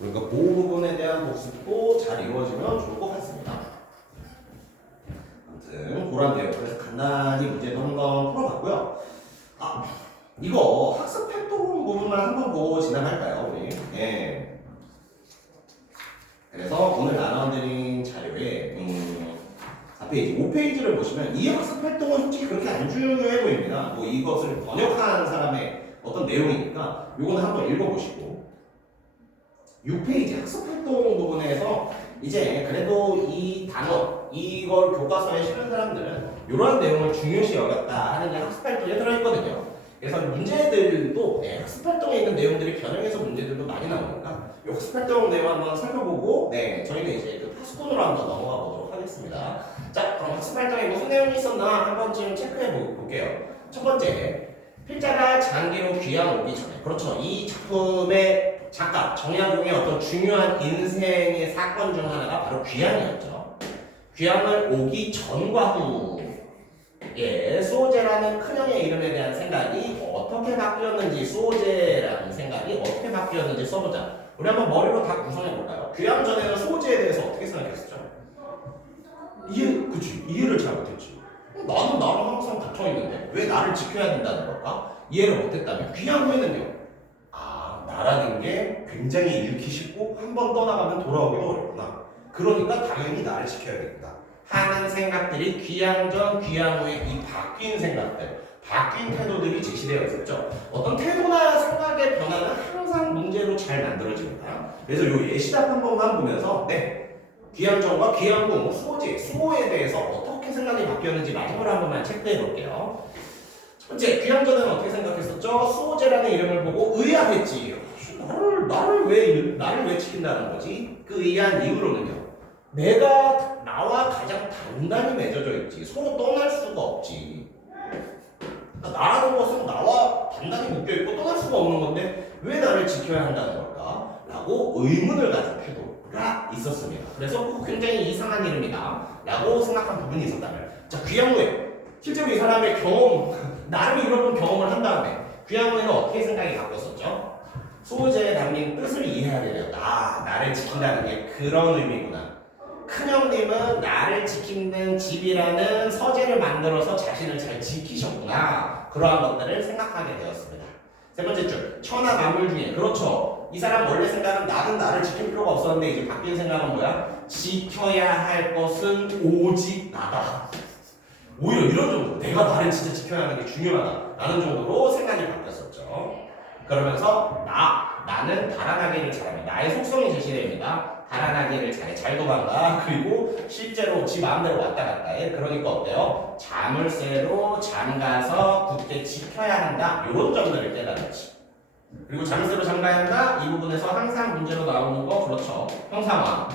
그러니까 그 부분에 대한 복습도 잘 이루어지면 좋을 것 같습니다. 아무튼 그런 내용. 그래서 간단히 문제도 한번 풀어봤고요. 이거 학습 활동 부분만 한번 보고 지나갈까요, 우리? 예. 그래서 오늘 나눠드린 자료에 4페이지, 5페이지를 보시면 이 학습 활동은 솔직히 그렇게 안 중요해 보입니다. 뭐 이것을 번역한 사람의 어떤 내용이니까 요거는 한번 읽어보시고 6페이지 학습 활동 부분에서 이제 그래도 이 단어, 이걸 교과서에 실은 사람들은 이러한 내용을 중요시 여겼다 하는 게 학습 활동에 들어있거든요. 그래서 문제들도 학습 활동에 있는 내용들이 변형해서 문제들도 많이 나오니까 이 학습 활동 내용 한번 살펴보고 저희는 이제 그 파수꾼으로 한번 넘어가 보도록 하겠습니다. 자, 그럼 학습 활동에 무슨 내용이 있었나 한 번쯤 체크해 볼게요. 첫 번째, 필자가 장기로 귀향 오기 전에, 그렇죠. 이 작품의 작가 정약용의 어떤 중요한 인생의 사건 중 하나가 바로 귀향이었죠. 귀향을 오기 전과 후에 수호제라는 큰형의 이름에 대한 생각이 어떻게 바뀌었는지, 수호제라는 생각이 어떻게 바뀌었는지 써보자. 우리 한번 머리로 다 구성해 볼까요? 귀향 전에는 수호제에 대해서 어떻게 생각했었죠? 이해를 잘 못했지. 나는 나랑 항상 갇혀 있는데 왜 나를 지켜야 된다는 걸까? 이해를 못했다면 귀향 후에는요. 나라는 게 굉장히 잃기 쉽고 한 번 떠나가면 돌아오기도 어렵구나. 그러니까 당연히 나를 지켜야겠다 하는 생각들이 귀향 전, 귀향 후에 이 바뀐 생각들, 바뀐 태도들이 제시되어 있었죠. 어떤 태도나 생각의 변화는 항상 문제로 잘 만들어집니다. 그래서 이 예시답 한 번만 보면서 귀향 전과 귀향 후 수호에 대해서 어떻게 생각이 바뀌었는지 마지막으로 한 번만 체크해 볼게요. 첫 번째, 귀향 전에는 어떻게 생각했었죠? 수호제라는 이름을 보고 의아했지. 나를 왜 지킨다는 거지? 그 의아한 이유로는요. 내가 나와 가장 단단히 맺어져 있지. 서로 떠날 수가 없지. 나라는 것은 나와 단단히 묶여 있고 떠날 수가 없는 건데 왜 나를 지켜야 한다는 걸까? 라고 의문을 가진 태도가 있었습니다. 그래서 굉장히 이상한 이름이다 라고 생각한 부분이 있었다면, 자, 귀향 후에 실제로 이 사람의 나를 잃어본 경험을 한 다음에 귀향 후에는 어떻게 생각이 바뀌었었죠? 수호제에 담긴 뜻을 이해하게 되었다. 나를 지킨다는 게 그런 의미구나. 큰형님은 나를 지키는 집이라는 서재를 만들어서 자신을 잘 지키셨구나. 그러한 것들을 생각하게 되었습니다. 세 번째 줄, 천하 만물 중에, 그렇죠. 이 사람 원래 생각은 나는 나를 지킬 필요가 없었는데 이제 바뀐 생각은 뭐야? 지켜야 할 것은 오직 나다. 오히려 이런 정도, 내가 나를 진짜 지켜야 하는 게 중요하다 라는 정도로 생각이 바뀌었었죠. 그러면서 나는 달아나기를 잘하며, 나의 속성이 제시됩니다. 달아나기를 잘해, 잘 도망가, 그리고 실제로 지 마음대로 왔다 갔다 해. 그러니까 어때요? 자물쇠로 잠가서 굳게 지켜야 한다, 이런 점들을 깨달았지. 그리고 자물쇠로 잠가야 한다, 이 부분에서 항상 문제로 나오는 거, 그렇죠, 형상화,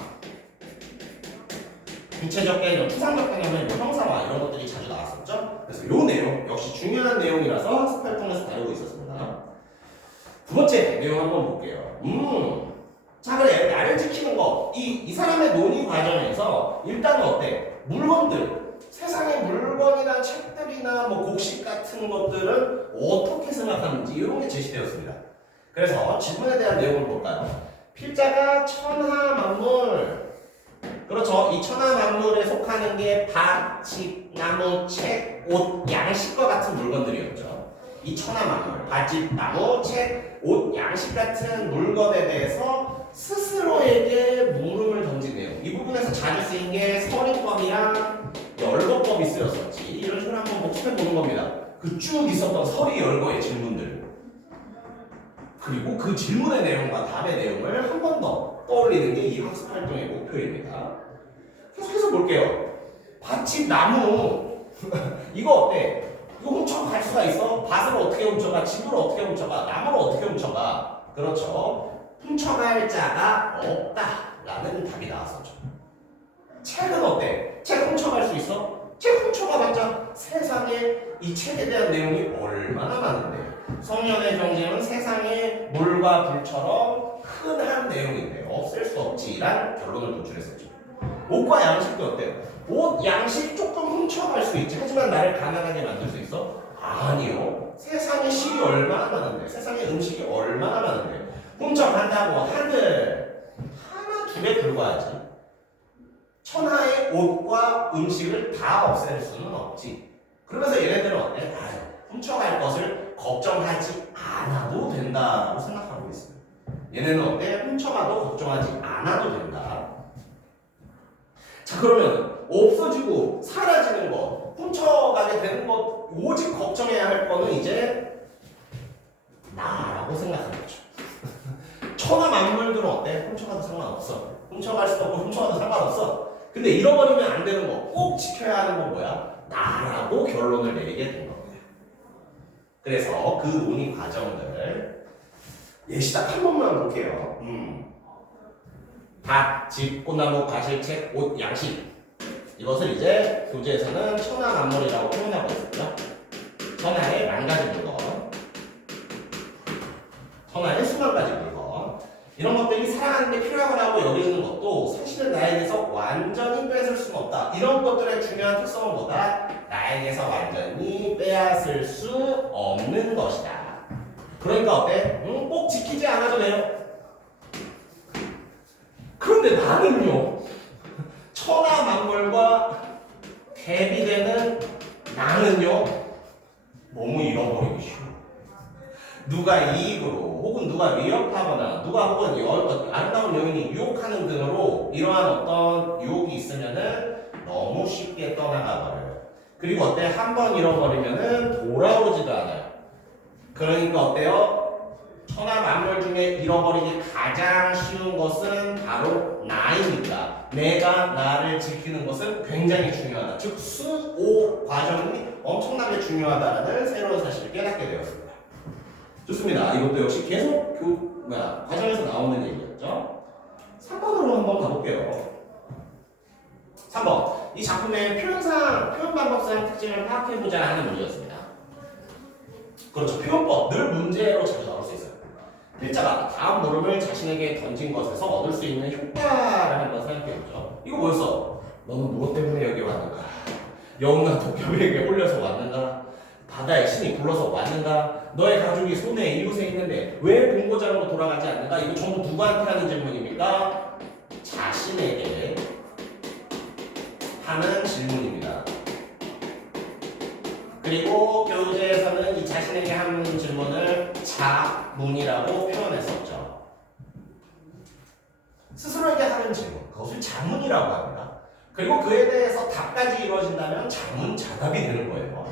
구체적 개념, 추상적 개념은 형상화, 이런 것들이 자주 나왔었죠. 그래서 이 내용 역시 중요한 내용이라서 학습 활동에서 다루고 있었습니다. 두 번째 내용 한번 볼게요. 자, 그래, 나를 지키는 거, 이 사람의 논의 과정에서 일단은 어때? 물건들, 세상의 물건이나 책들이나 뭐 곡식 같은 것들은 어떻게 생각하는지 이런 게 제시되었습니다. 그래서 질문에 대한 내용을 볼까요? 필자가 천하만물, 그렇죠. 이 천하만물에 속하는 게 밭, 집, 나무, 책, 옷, 양식과 같은 물건들이었죠. 이 천하만물, 밭집, 나무, 책, 옷, 양식 같은 물건에 대해서 스스로에게 물음을 던진 내용. 이 부분에서 자주 쓰인 게 서리법이랑 열거법이 쓰였었지. 이런 식으로 한번 복습해 보는 겁니다. 그 쭉 있었던 서리 열거의 질문들. 그리고 그 질문의 내용과 답의 내용을 한 번 더 떠올리는 게 이 학습 활동의 목표입니다. 계속해서 볼게요. 밭집, 나무. 이거 어때? 이거 훔쳐갈 수가 있어? 밭을 어떻게 훔쳐가? 집을 어떻게 훔쳐가? 나무를 어떻게 훔쳐가? 그렇죠. 훔쳐갈 자가 없다라는 답이 나왔었죠. 책은 어때? 책 훔쳐갈 수 있어? 책 훔쳐가봤자 세상에 이 책에 대한 내용이 얼마나 많은데. 성년의 경쟁은 세상의 물과 불처럼 흔한 내용인데 없앨 수 없지란 결론을 도출했었죠. 옷과 양식도 어때요? 옷, 양식 조금 훔쳐갈 수 있지. 하지만 나를 가난하게 만들 수 있어? 아니요. 세상에 실이 얼마나 많은데, 세상에 음식이 얼마나 많은데 훔쳐간다고 하늘 하나 둘에 불과하지. 천하의 옷과 음식을 다 없앨 수는 없지. 그러면서 얘네들은 어때? 훔쳐갈 것을 걱정하지 않아도 된다라고 생각하고 있어요. 얘네는 어때? 훔쳐가도 걱정하지 않아도 된다. 자, 그러면 없어지고 사라지는 것, 훔쳐가게 되는 것, 오직 걱정해야 할 거는 이제 나라고 생각하는 거죠. 천하 만물들은 어때? 훔쳐가도 상관없어. 훔쳐갈 수도 없고 훔쳐가도 상관없어. 근데 잃어버리면 안 되는 거, 꼭 지켜야 하는 건 뭐야? 나라고 결론을 내리게 된 겁니다. 그래서 그 논의 과정들 예시작 한 번만 볼게요. 밭, 집, 꽃나무, 가실책, 옷, 양식. 이것을 이제 교재에서는 천하 만물이라고 표현하고 있었죠. 천하의 만 가지 물건, 천하의 수만 가지 물건. 이런 것들이 사랑하는 데 필요하다고 여기는 것도 사실은 나에게서 완전히 뺏을 수는 없다. 이런 것들의 중요한 특성은 뭐다? 나에게서 완전히 빼앗을 수 없는 것이다. 그러니까 어때? 꼭 지키지 않아도 돼요. 그런데 나는요, 천하 만물과 대비되는 나는요, 너무 잃어버리기 쉬워. 누가 이익으로 혹은 누가 위협하거나 누가 혹은 아름다운 여인이 유혹하는 등으로 이러한 어떤 유혹이 있으면은 너무 쉽게 떠나가 버려요. 그리고 어때? 한 번 잃어버리면은 돌아오지도 않아요. 그러니까 어때요? 천하 만물 중에 잃어버리기 가장 쉬운 것은 바로 나이니까 내가 나를 지키는 것은 굉장히 중요하다. 즉 수오 과정이 엄청나게 중요하다는 새로운 사실을 깨닫게 되었습니다. 좋습니다. 이것도 역시 계속 과정에서 나오는 얘기였죠. 3번으로 한번 가볼게요. 3번. 이 작품의 표현 방법상 특징을 파악해보자 하는 문제였습니다. 그렇죠. 표현법. 늘 문제로 자주 나올 수 있어요. 필자가 다음 물음을 자신에게 던진 것에서 얻을 수 있는 효과를 한번 생각해보죠. 이거 뭐였어? 너는 무엇 때문에 여기 왔는가? 여우나 도겸에게 홀려서 왔는가? 바다의 신이 불러서 왔는가? 너의 가족이 손에 이웃에 있는데 왜 본고장으로 돌아가지 않는가? 이거 전부 누구한테 하는 질문입니까? 자신에게 하는 질문입니다. 그리고 교재에서는 이 자신에게 하는 질문을 자문이라고 표현했었죠. 스스로에게 하는 질문, 그것을 자문이라고 합니다. 그리고 그에 대해서 답까지 이루어진다면 자문자답이 되는 거예요.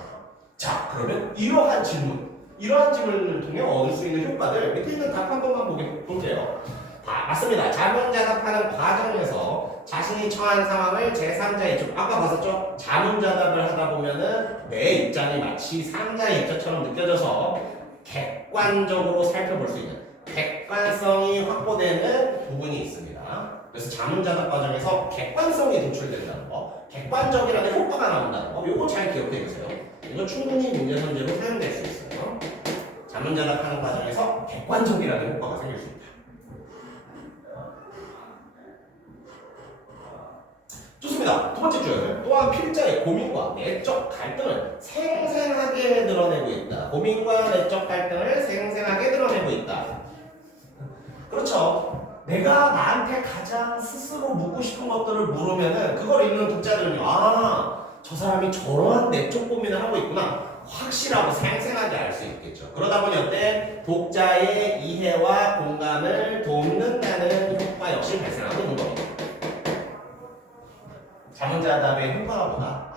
자, 그러면 이러한 질문을 통해 얻을 수 있는 효과들 밑에 있는 답 한 번만 볼게요. 맞습니다. 자문자답하는 과정에서 자신이 처한 상황을 제3자의 입장, 아까 봤었죠? 자문자답을 하다 보면은 내 입장이 마치 3자의 입장처럼 느껴져서 객관적으로 살펴볼 수 있는 객관성이 확보되는 부분이 있습니다. 그래서 자문자답 과정에서 객관성이 도출된다는 거, 객관적이라는 효과가 나온다는 거, 이거 잘 기억해 주세요. 이거 충분히 문제 선제로 사용될 수 있어요. 자문자답하는 과정에서 객관적이라는 효과가 생길 수 있다. 좋습니다. 두 번째 주제는 또한 필자의 고민과 내적 갈등을 생생하게 드러내고 있다. 고민과 내적 갈등을 생생하게 드러내고 있다. 그렇죠. 내가 나한테 가장 스스로 묻고 싶은 것들을 물으면은 그걸 읽는 독자들은요, 저 사람이 저러한 내적 고민을 하고 있구나. 확실하고 생생하게 알 수 있겠죠. 그러다 보니 어때? 독자의 이해와 공감을 돕는다는 효과 역시 발생하고 있는 겁니다. 자문자답의 효과가 뭐다?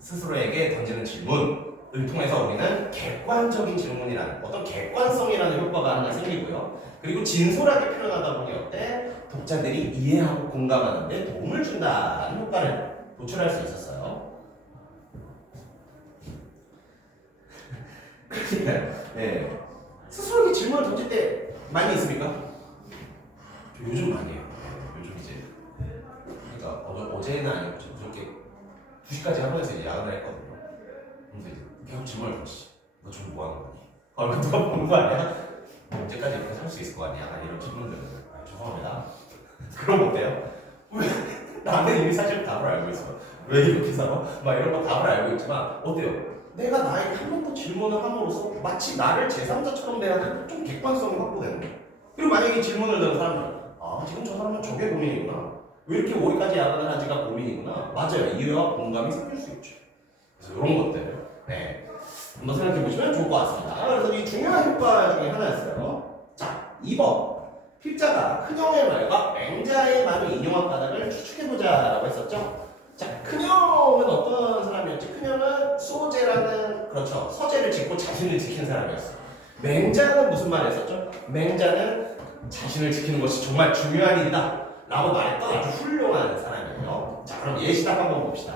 스스로에게 던지는 질문을 통해서 우리는 객관적인 질문이라는 어떤 객관성이라는 효과가 하나 생기고요. 그리고 진솔하게 표현하다 보니 어때? 독자들이 이해하고 공감하는 데 도움을 준다는 효과를 도출할 수 있었어요. 그러니까 스스로에게 질문을 던질 때 많이 있습니까? 요즘 많이 해요. 요즘 이제 그러니까 어제는 아니고 저렇게 2시까지 학원에서 야근을 했거든요. 근데 계속 질문을 던지지. 너 지금 뭐 하는 거니? 얼마 동안 본 거 아니야? 언제까지 이렇게 살 수 있을 거 아니야? 이런 질문들은 죄송합니다. 그럼 어때요? 왜? 나는 이미 사실 답을 알고 있어. 왜 이렇게 살아? 막 이런 거 답을 알고 있지만 어때요? 내가 나에게 한 번 더 질문을 함으로써 마치 나를 제3자처럼 대하는 좀 객관성이 확보되는 거예요. 그리고 만약에 질문을 드는 사람들은 지금 저 사람은 저게 고민이구나. 왜 이렇게 오리까지 야단을 하지가 고민이구나. 맞아요. 이해와 공감이 생길 수 있죠. 그래서 이런 것들 네 한번 생각해 보시면 좋을 것 같습니다. 그래서 이 중요한 효과 중에 하나였어요. 자, 2번. 필자가 큰형의 말과 맹자의 말을 인용한 까닭을 추측해보자라고 했었죠. 자, 큰형은 어떤 사람이었지? 큰형은 소제라는 그렇죠. 서제를 짓고 자신을 지킨 사람이었어. 맹자는 무슨 말을 했었죠? 맹자는 자신을 지키는 것이 정말 중요한 일이다 라고 말했던 아주 훌륭한 사람이에요. 자, 그럼 예시답 한번 봅시다.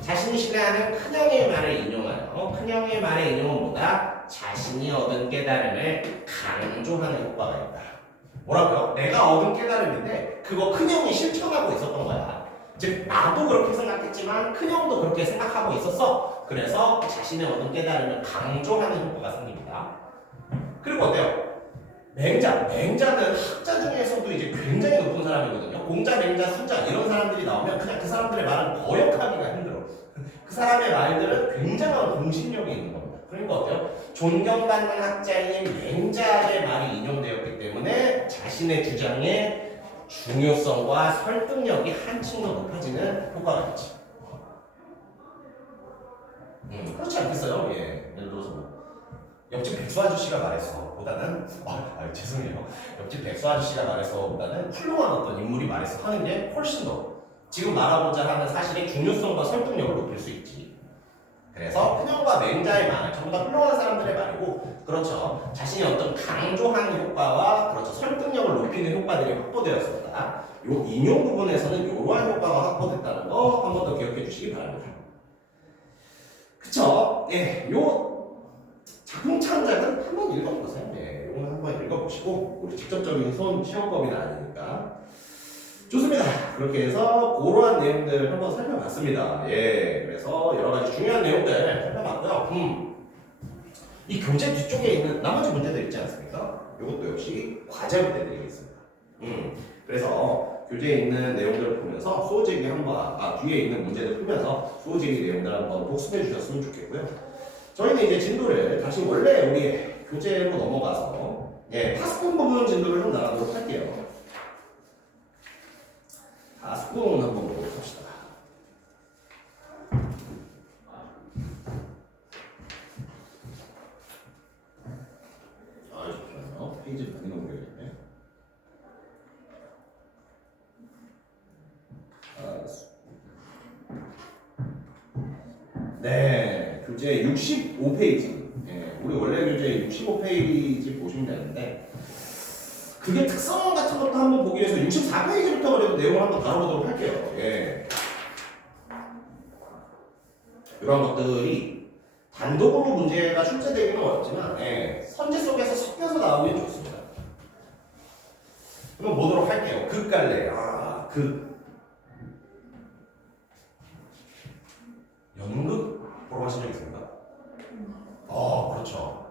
자신이 신뢰하는 큰형의 말을 인용하여 큰형의 말의 인용은 뭐다? 자신이 얻은 깨달음을 강조하는 효과가 있다. 뭐라고요? 내가 얻은 깨달음인데 그거 큰형이 실천하고 있었던 거야. 즉 나도 그렇게 생각했지만 큰형도 그렇게 생각하고 있었어. 그래서 자신의 얻은 깨달음을 강조하는 효과가 생깁니다. 그리고 어때요? 맹자는 학자 중에서도 이제 굉장히 높은 사람이거든요. 공자, 맹자, 수자 이런 사람들이 나오면 그냥 그 사람들의 말은 거역하기가 힘들어. 그 사람의 말들은 굉장한 공신력이 있는 겁니다. 그러니까 어때요? 존경받는 학자인 맹자의 말이 인용되었기 때문에 자신의 주장의 중요성과 설득력이 한층 더 높아지는 효과가 있지. 그렇지 않겠어요? 예. 예를 들어서 뭐 옆집 백수 아저씨가 말해서 보다는 죄송해요. 옆집 백수 아저씨가 말해서 보다는 훌륭한 어떤 인물이 말해서 하는 게 훨씬 더 지금 말하고자 하는 사실의 중요성과 설득력을 높일 수 있지. 그래서 큰형과 맹자의 말, 전부 다 훌륭한 사람들의 말이고, 그렇죠. 자신이 어떤 강조하는 효과와 그렇죠 설득력을 높이는 효과들이 확보되었습니다. 요 인용 부분에서는 이러한 효과가 확보됐다는 거 한 번 더 기억해 주시기 바랍니다. 그쵸? 예, 요 작품 창작은 한번 읽어보세요. 예, 요거는 한번 읽어보시고 우리 직접적인 시험법이 아니니까. 좋습니다. 그렇게 해서 그러한 내용들 한번 살펴봤습니다. 예, 그래서 여러 가지 중요한 내용들 살펴봤고요. 이 교재 뒤쪽에 있는 나머지 문제들 있지 않습니까? 이것도 역시 과제로 내드리겠습니다. 그래서 교재에 있는 내용들을 보면서 수호제기 한번 뒤에 있는 문제들 풀면서 수호제기 내용들 한번 복습해 주셨으면 좋겠고요. 저희는 이제 진도를 다시 원래 우리 교재로 넘어가서 파스콘 부분 진도를 좀 나가도록 할게요. 파스콘 한번 보도록 합시다. 잠시만요. 페이지를 많이 넘겨야겠네. 네, 교재 65페이지. 우리 원래 교재 65페이지 보시면 되는데 그게 특성 같은 것도 한번 보기 위해서 64페이지부터 그래도 내용을 한번 다뤄보도록 할게요. 이런 것들이 단독으로 문제가 출제되기는 어렵지만 선제 속에서 섞여서 나오면 좋습니다. 한번 보도록 할게요. 극갈래. 연극 보러 가신 적 있습니까? 그렇죠.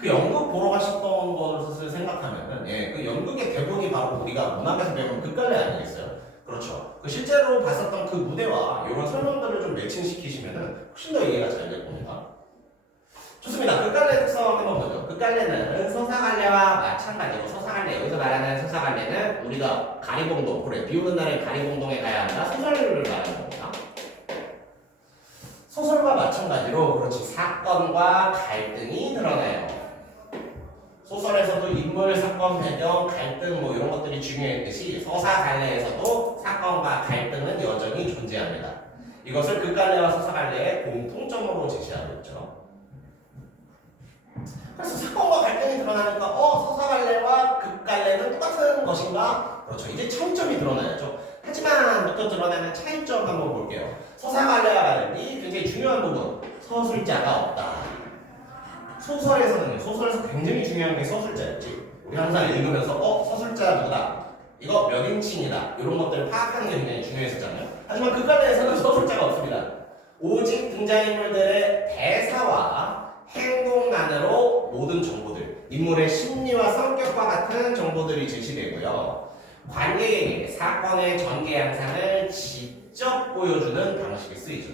그 연극 보러 가셨던 것을 생각하면은 그 연극의 대본이 바로 우리가 문학에서 배우는 극갈래 아니겠어요? 그렇죠. 그 실제로 봤었던 그 무대와 이런 설명들을 좀 매칭시키시면은 훨씬 더 이해가 잘 될 겁니다. 좋습니다. 극갈래 특성 한번 보죠. 극갈래는 서사갈래와 마찬가지로 서사갈래 여기서 말하는 서사갈래는 우리가 가리봉동 그래 비오는 날에 가리봉동에 가야 한다 소설을 말하는 겁니다. 소설과 마찬가지로 그렇지 사건과 갈등이 드러나요. 소설에서도 인물, 사건, 배경, 갈등 뭐 이런 것들이 중요했듯이 서사갈래에서도 사건과 갈등은 여전히 존재합니다. 이것을 극갈래와 서사갈래의 공통점으로 제시하고 있죠. 그래서 사건과 갈등이 드러나니까 서사갈래와 극갈래는 똑같은 것인가? 그렇죠. 이제 차이점이 드러나야죠. 하지만부터 드러나는 차이점 한번 볼게요. 서사갈래와 달리 굉장히 중요한 부분 서술자가 없다. 소설에서 굉장히 중요한 게 서술자였지. 우리 항상 읽으면서 서술자 누구다 이거 몇 인칭이다 이런 것들을 파악하는 게 굉장히 중요했었잖아요. 하지만 극갈래에서는 서술자가 없습니다. 오직 등장인물들의 대사와 행동만으로 모든 정보들 인물의 심리와 성격과 같은 정보들이 제시되고요. 관객에게 사건의 전개 양상을 직접 보여주는 방식이 쓰이죠.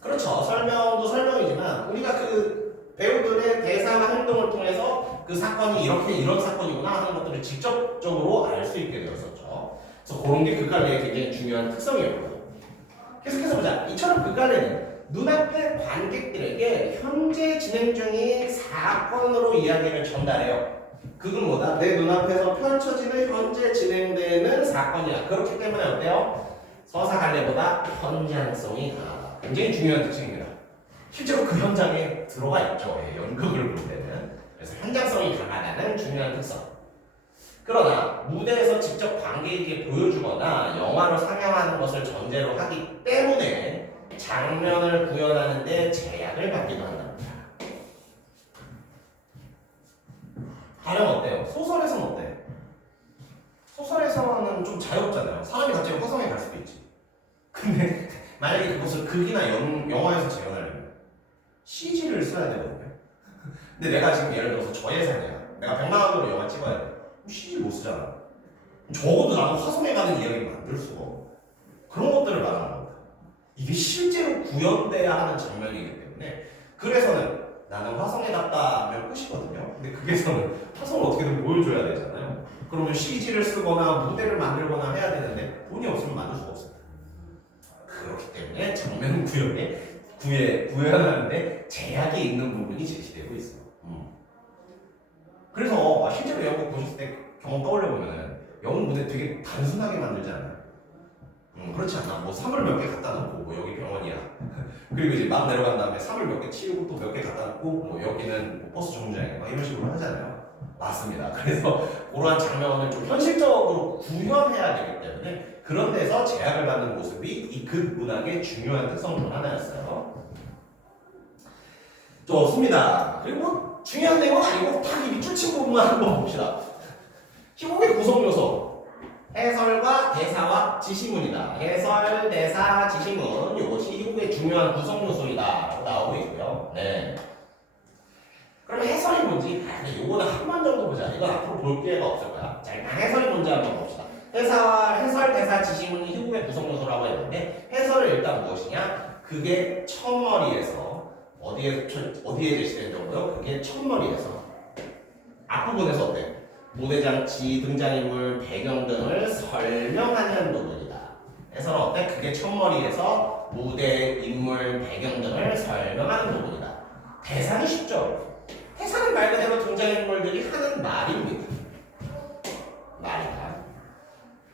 그렇죠. 설명도 설명이지만 우리가 그 배우들의 대사나 행동을 통해서 그 사건이 이렇게 이런 사건이구나 하는 것들을 직접적으로 알 수 있게 되었었죠. 그래서 그런 게 극갈래의 굉장히 중요한 특성이었고요. 계속해서 보자. 이처럼 극갈래는 눈앞의 관객들에게 현재 진행 중인 사건으로 이야기를 전달해요. 그건 뭐다? 내 눈앞에서 펼쳐지는 현재 진행되는 사건이야. 그렇기 때문에 어때요? 서사갈래보다 현장성이 강하다. 굉장히 중요한 특징입니다. 실제로 그 현장에 들어가 있죠. 연극을 볼 때는. 그래서 현장성이 강하다는 중요한 특성. 그러나 무대에서 직접 관객에게 보여주거나 영화로 상영하는 것을 전제로 하기 때문에 장면을 구현하는 데 제약을 받기도 한답니다. 가령 어때요? 소설에서는 어때? 소설에서는 좀 자유롭잖아요. 사람이 갑자기 화성에 갈 수도 있지. 근데 만약에 그것을 극이나 영화에서 재현하려면 CG를 써야 되거든요. 근데 내가 지금 예를 들어서 저예산이야. 내가 100만 원으로 영화 찍어야 돼. CG 못 쓰잖아. 적어도 나는 화성에 가는 이야기를 만들 수가 없고. 그런 것들을 말하는 겁니다. 이게 실제로 구현돼야 하는 장면이기 때문에 그래서는 나는 화성에 갔다 하면 끝이거든요. 근데 그게서는 화성을 어떻게든 보여줘야 되잖아요. 그러면 CG를 쓰거나 무대를 만들거나 해야 되는데 돈이 없으면 만들 수가 없어요. 그렇기 때문에 장면 구현하는데 제약이 있는 부분이 제시되고 있어요. 그래서 실제로 영국 보셨을 때 경험 떠올려보면 영국 무대 되게 단순하게 만들지 않아요? 그렇지 않나? 뭐 삽을 몇 개 갖다 놓고 뭐 여기 병원이야. 그리고 이제 막 내려간 다음에 삽을 몇 개 치우고 또 몇 개 갖다 놓고 뭐 여기는 뭐 버스 정류장이야. 막 이런 식으로 하잖아요. 맞습니다. 그래서 그러한 장면을 좀 현실적으로 구현해야 되기 때문에 그런 데서 제약을 받는 모습이 이 극 문학의 중요한 특성 중 하나였어요. 좋습니다. 그리고 뭐 중요한 내용은 아니고 딱 이 밑줄 친 부분만 한번 봅시다. 희곡의 구성 요소. 해설과 대사와 지시문이다. 해설, 대사, 지시문 이것이 희곡의 중요한 구성 요소이다 라고 나오고 있고요. 네. 그럼 해설이 뭔지 요거는 한 번 정도 보자. 이건 앞으로 볼 기회가 없을 거야. 자, 일단 해설이 뭔지 한번 봅시다. 해설, 대사, 지시문이 희곡의 구성 요소라고 했는데 해설은 일단 무엇이냐? 그게 첫머리에서 어디에 제시된다고요? 그게 첫머리에서 앞부분에서 어때? 무대장치, 등장인물, 배경 등을 설명하는 부분이다. 해설은 어때? 그게 첫머리에서 무대, 인물, 배경 등을 설명하는 부분이다. 대사는 쉽죠? 대사는 말 그대로 등장인물들이 하는 말입니다. 말이다.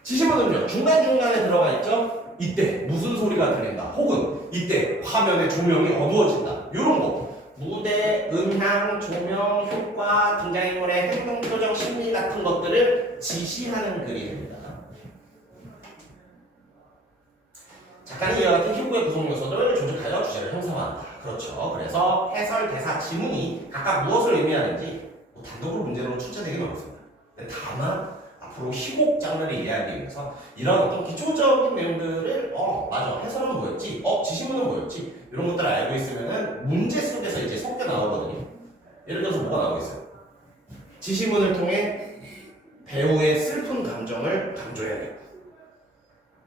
지시문은요, 중간중간에 들어가 있죠? 이때 무슨 소리가 들린다. 혹은 이때 화면의 조명이 어두워진다. 이런 거. 무대, 음향, 조명, 효과, 등장인물의 행동, 표정, 심리 같은 것들을 지시하는 글이 됩니다. 작가는 이와 같은 희곡의 구성 요소들을 조직하여 주제를 형성한다. 그렇죠. 그래서 해설, 대사, 지문이 각각 무엇을 의미하는지 단독으로 문제로 출제되기는 어렵습니다. 다만 앞으로 희곡 장르를 이해하기 위해서 이런 어떤 기초적인 내용들을 맞아, 해설은 뭐였지? 지시문은 뭐였지? 이런 것들을 알고 있으면은 문제 속에서 이제 섞여 나오거든요. 예를 들어서 뭐가 나오고 있어요? 지시문을 통해 배우의 슬픈 감정을 강조해야겠다.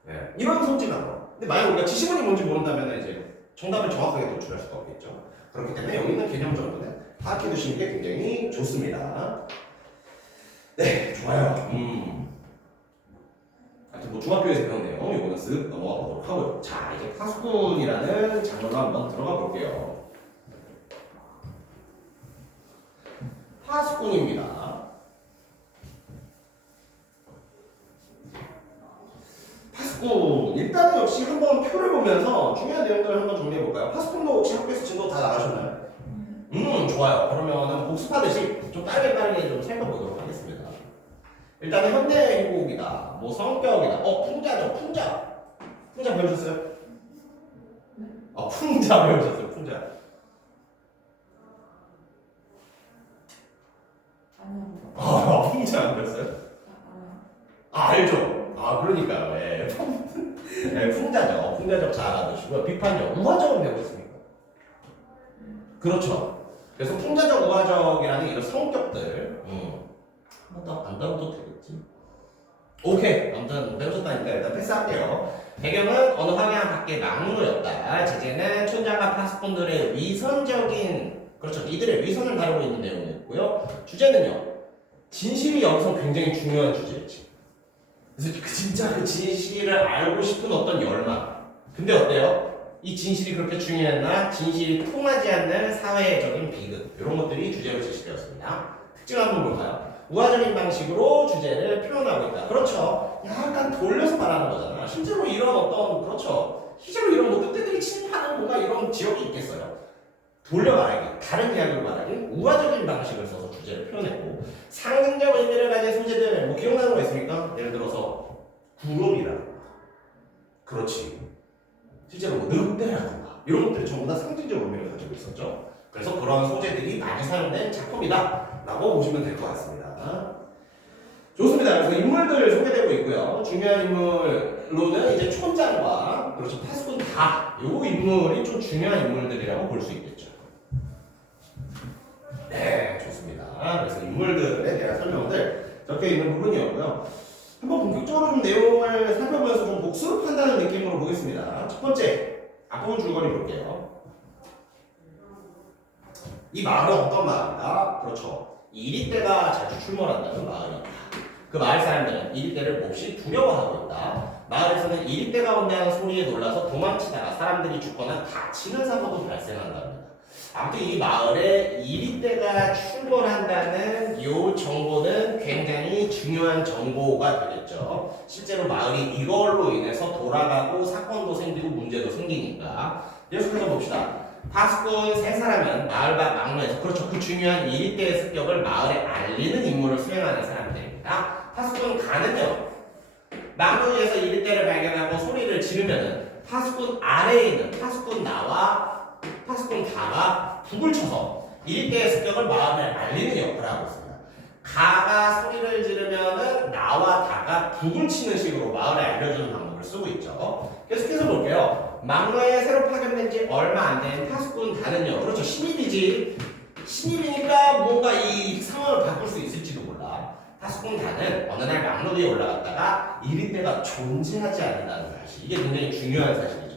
네, 이런 소지가 나와. 근데 만약 우리가 지시문이 뭔지 모른다면 이제 정답을 정확하게 도출할 수가 없겠죠. 그렇기 때문에 여기 있는 개념 정도는 파악해 두시는 게 굉장히 좋습니다. 네, 좋아요. 하여튼 뭐 중학교에서 배운 내용 이거는 쓱 넘어가 보도록 하고요. 자, 이제 파수꾼이라는 장르로 한번 들어가 볼게요. 파수꾼입니다. 파수꾼 일단은 역시 한번 표를 보면서 중요한 내용들을 한번 정리해 볼까요? 파수꾼도 혹시 학교에서 진도 다 나가셨나요? 좋아요. 그러면은 복습하듯이 좀 빠르게 좀 살펴보도록 하겠습니다. 일단은 현대 희곡이다. 뭐 성격이다. 풍자죠. 풍자 배우셨어요? 풍자 배우셨어요. 풍자. 아니요. 풍자 안 배웠어요? 알죠. 그러니까요. 예. 풍자죠. 풍자적 잘 알아두시고요. 비판적, 우화적은 배우셨습니까? 그렇죠. 그래서 풍자적, 우화적이라는 이런 성격들 안 따라도 되겠지. 오케이. 아무튼 배우셨다니까 일단 패스할게요. 배경은 어느 황양 밖의 망루였다. 제재는 촌장과 파수꾼들의 위선적인 그렇죠. 이들의 위선을 다루고 있는 내용이었고요. 주제는요. 진실이 여기서 굉장히 중요한 주제였지. 그래서 진짜 그 진실을 알고 싶은 어떤 열망. 근데 어때요? 이 진실이 그렇게 중요했나? 진실이 통하지 않는 사회적인 비극. 이런 것들이 주제로 제시되었습니다. 특징 한번 볼까요? 우화적인 방식으로 주제를 표현하고 있다. 그렇죠. 약간 돌려서 말하는 거잖아. 실제로 이런 어떤, 그렇죠. 실제로 이런 뭐 늑대들이 침입하는 뭔가 이런 지역이 있겠어요. 돌려 말하기, 다른 이야기로 말하기, 우화적인 방식을 써서 주제를 표현했고, 상징적 의미를 가진 소재들, 뭐 기억나는 거 있습니까? 예를 들어서 구름이라든가, 그렇지. 실제로 뭐 늑대라든가 이런 것들이 전부 다 상징적 의미를 가지고 있었죠. 그래서 그런 소재들이 많이 사용된 작품이다라고 보시면 될 것 같습니다. 좋습니다. 그래서 인물들 소개되고 있고요. 중요한 인물로는 이제 촌장과 그렇죠 파수꾼 다 이 인물이 좀 중요한 인물들이라고 볼 수 있겠죠. 네, 좋습니다. 그래서 인물들에 대한 설명들 적혀 있는 부분이었고요. 한번 본격적으로 좀 내용을 살펴보면서 좀 복수를 한다는 느낌으로 보겠습니다. 첫 번째, 앞부분 줄거리 볼게요. 이 마을은 어떤 마을이다? 그렇죠. 이리떼가 자주 출몰한다는 마을입니다. 그 마을 사람들은 이리떼를 몹시 두려워하고 있다. 마을에서는 이리떼가 온다는 소리에 놀라서 도망치다가 사람들이 죽거나 다치는 사고도 발생한답니다. 아무튼 이 마을에 이리떼가 출몰한다는 이 정보는 굉장히 중요한 정보가 되겠죠. 실제로 마을이 이걸로 인해서 돌아가고 사건도 생기고 문제도 생기니까 계속해서 봅시다. 파수꾼 세 사람은 마을 밖 막로에서 그렇죠. 그 중요한 이리떼의 습격을 마을에 알리는 임무를 수행하는 사람들입니다. 파수꾼 가는요. 막로 위에서 이리떼를 발견하고 소리를 지르면은 파수꾼 아래에 있는 파수꾼 나와 파수꾼 가가 북을 쳐서 이리떼의 습격을 마을에 알리는 역할을 하고 있습니다. 가가 소리를 지르면은 나와 다가 북을 치는 식으로 마을에 알려주는 방법을 쓰고 있죠. 계속해서 볼게요. 막로에 새로 파견된 지 얼마 안 된 파수꾼 다는요. 그렇죠. 신입이지. 신입이니까 뭔가 이 상황을 바꿀 수 있을지도 몰라. 파수꾼 다는 어느 날 막로 위에 올라갔다가 이리떼가 존재하지 않는다는 사실. 이게 굉장히 중요한 사실이죠.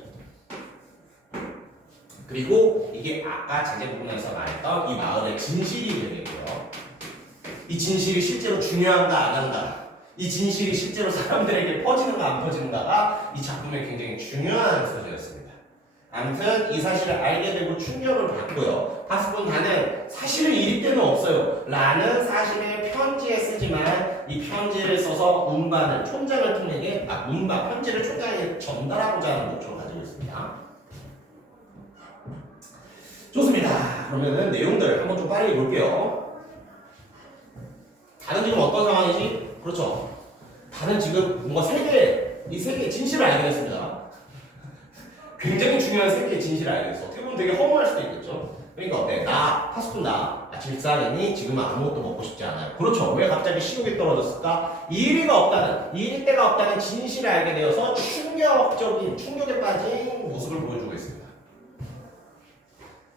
그리고 이게 아까 제재 부분에서 말했던 이 마을의 진실이 되겠고요. 이 진실이 실제로 중요한가 안 한가, 이 진실이 실제로 사람들에게 퍼지는가 안 퍼지는가가 이 작품의 굉장히 중요한 소재였습니다. 아무튼 이 사실을 알게 되고 충격을 받고요. 파수꾼 다는 사실은 이리떼는 없어요 라는 사실을 편지에 쓰지만 이 편지를 써서 운반을 촌장을 통해 운반 편지를 촌장에게 전달하고자 하는 목적을 가지고 있습니다. 좋습니다. 그러면은 내용들 한번 좀 빨리 볼게요. 다른 지금 어떤 상황이지? 그렇죠. 다른 지금 뭔가 이 세계의 진실을 알게 됐습니다. 굉장히 중요한 세계의 진실을 알게 됐어. 어떻게 보면 되게 허무할 수도 있겠죠. 그러니까 어때? 파수꾼 아침 식사하니 지금은 아무것도 먹고 싶지 않아요. 그렇죠. 왜 갑자기 식욕이 떨어졌을까? 이리가 없다는, 이리때가 없다는 진실을 알게 되어서 충격에 빠진 모습을 보여주고 있습니다.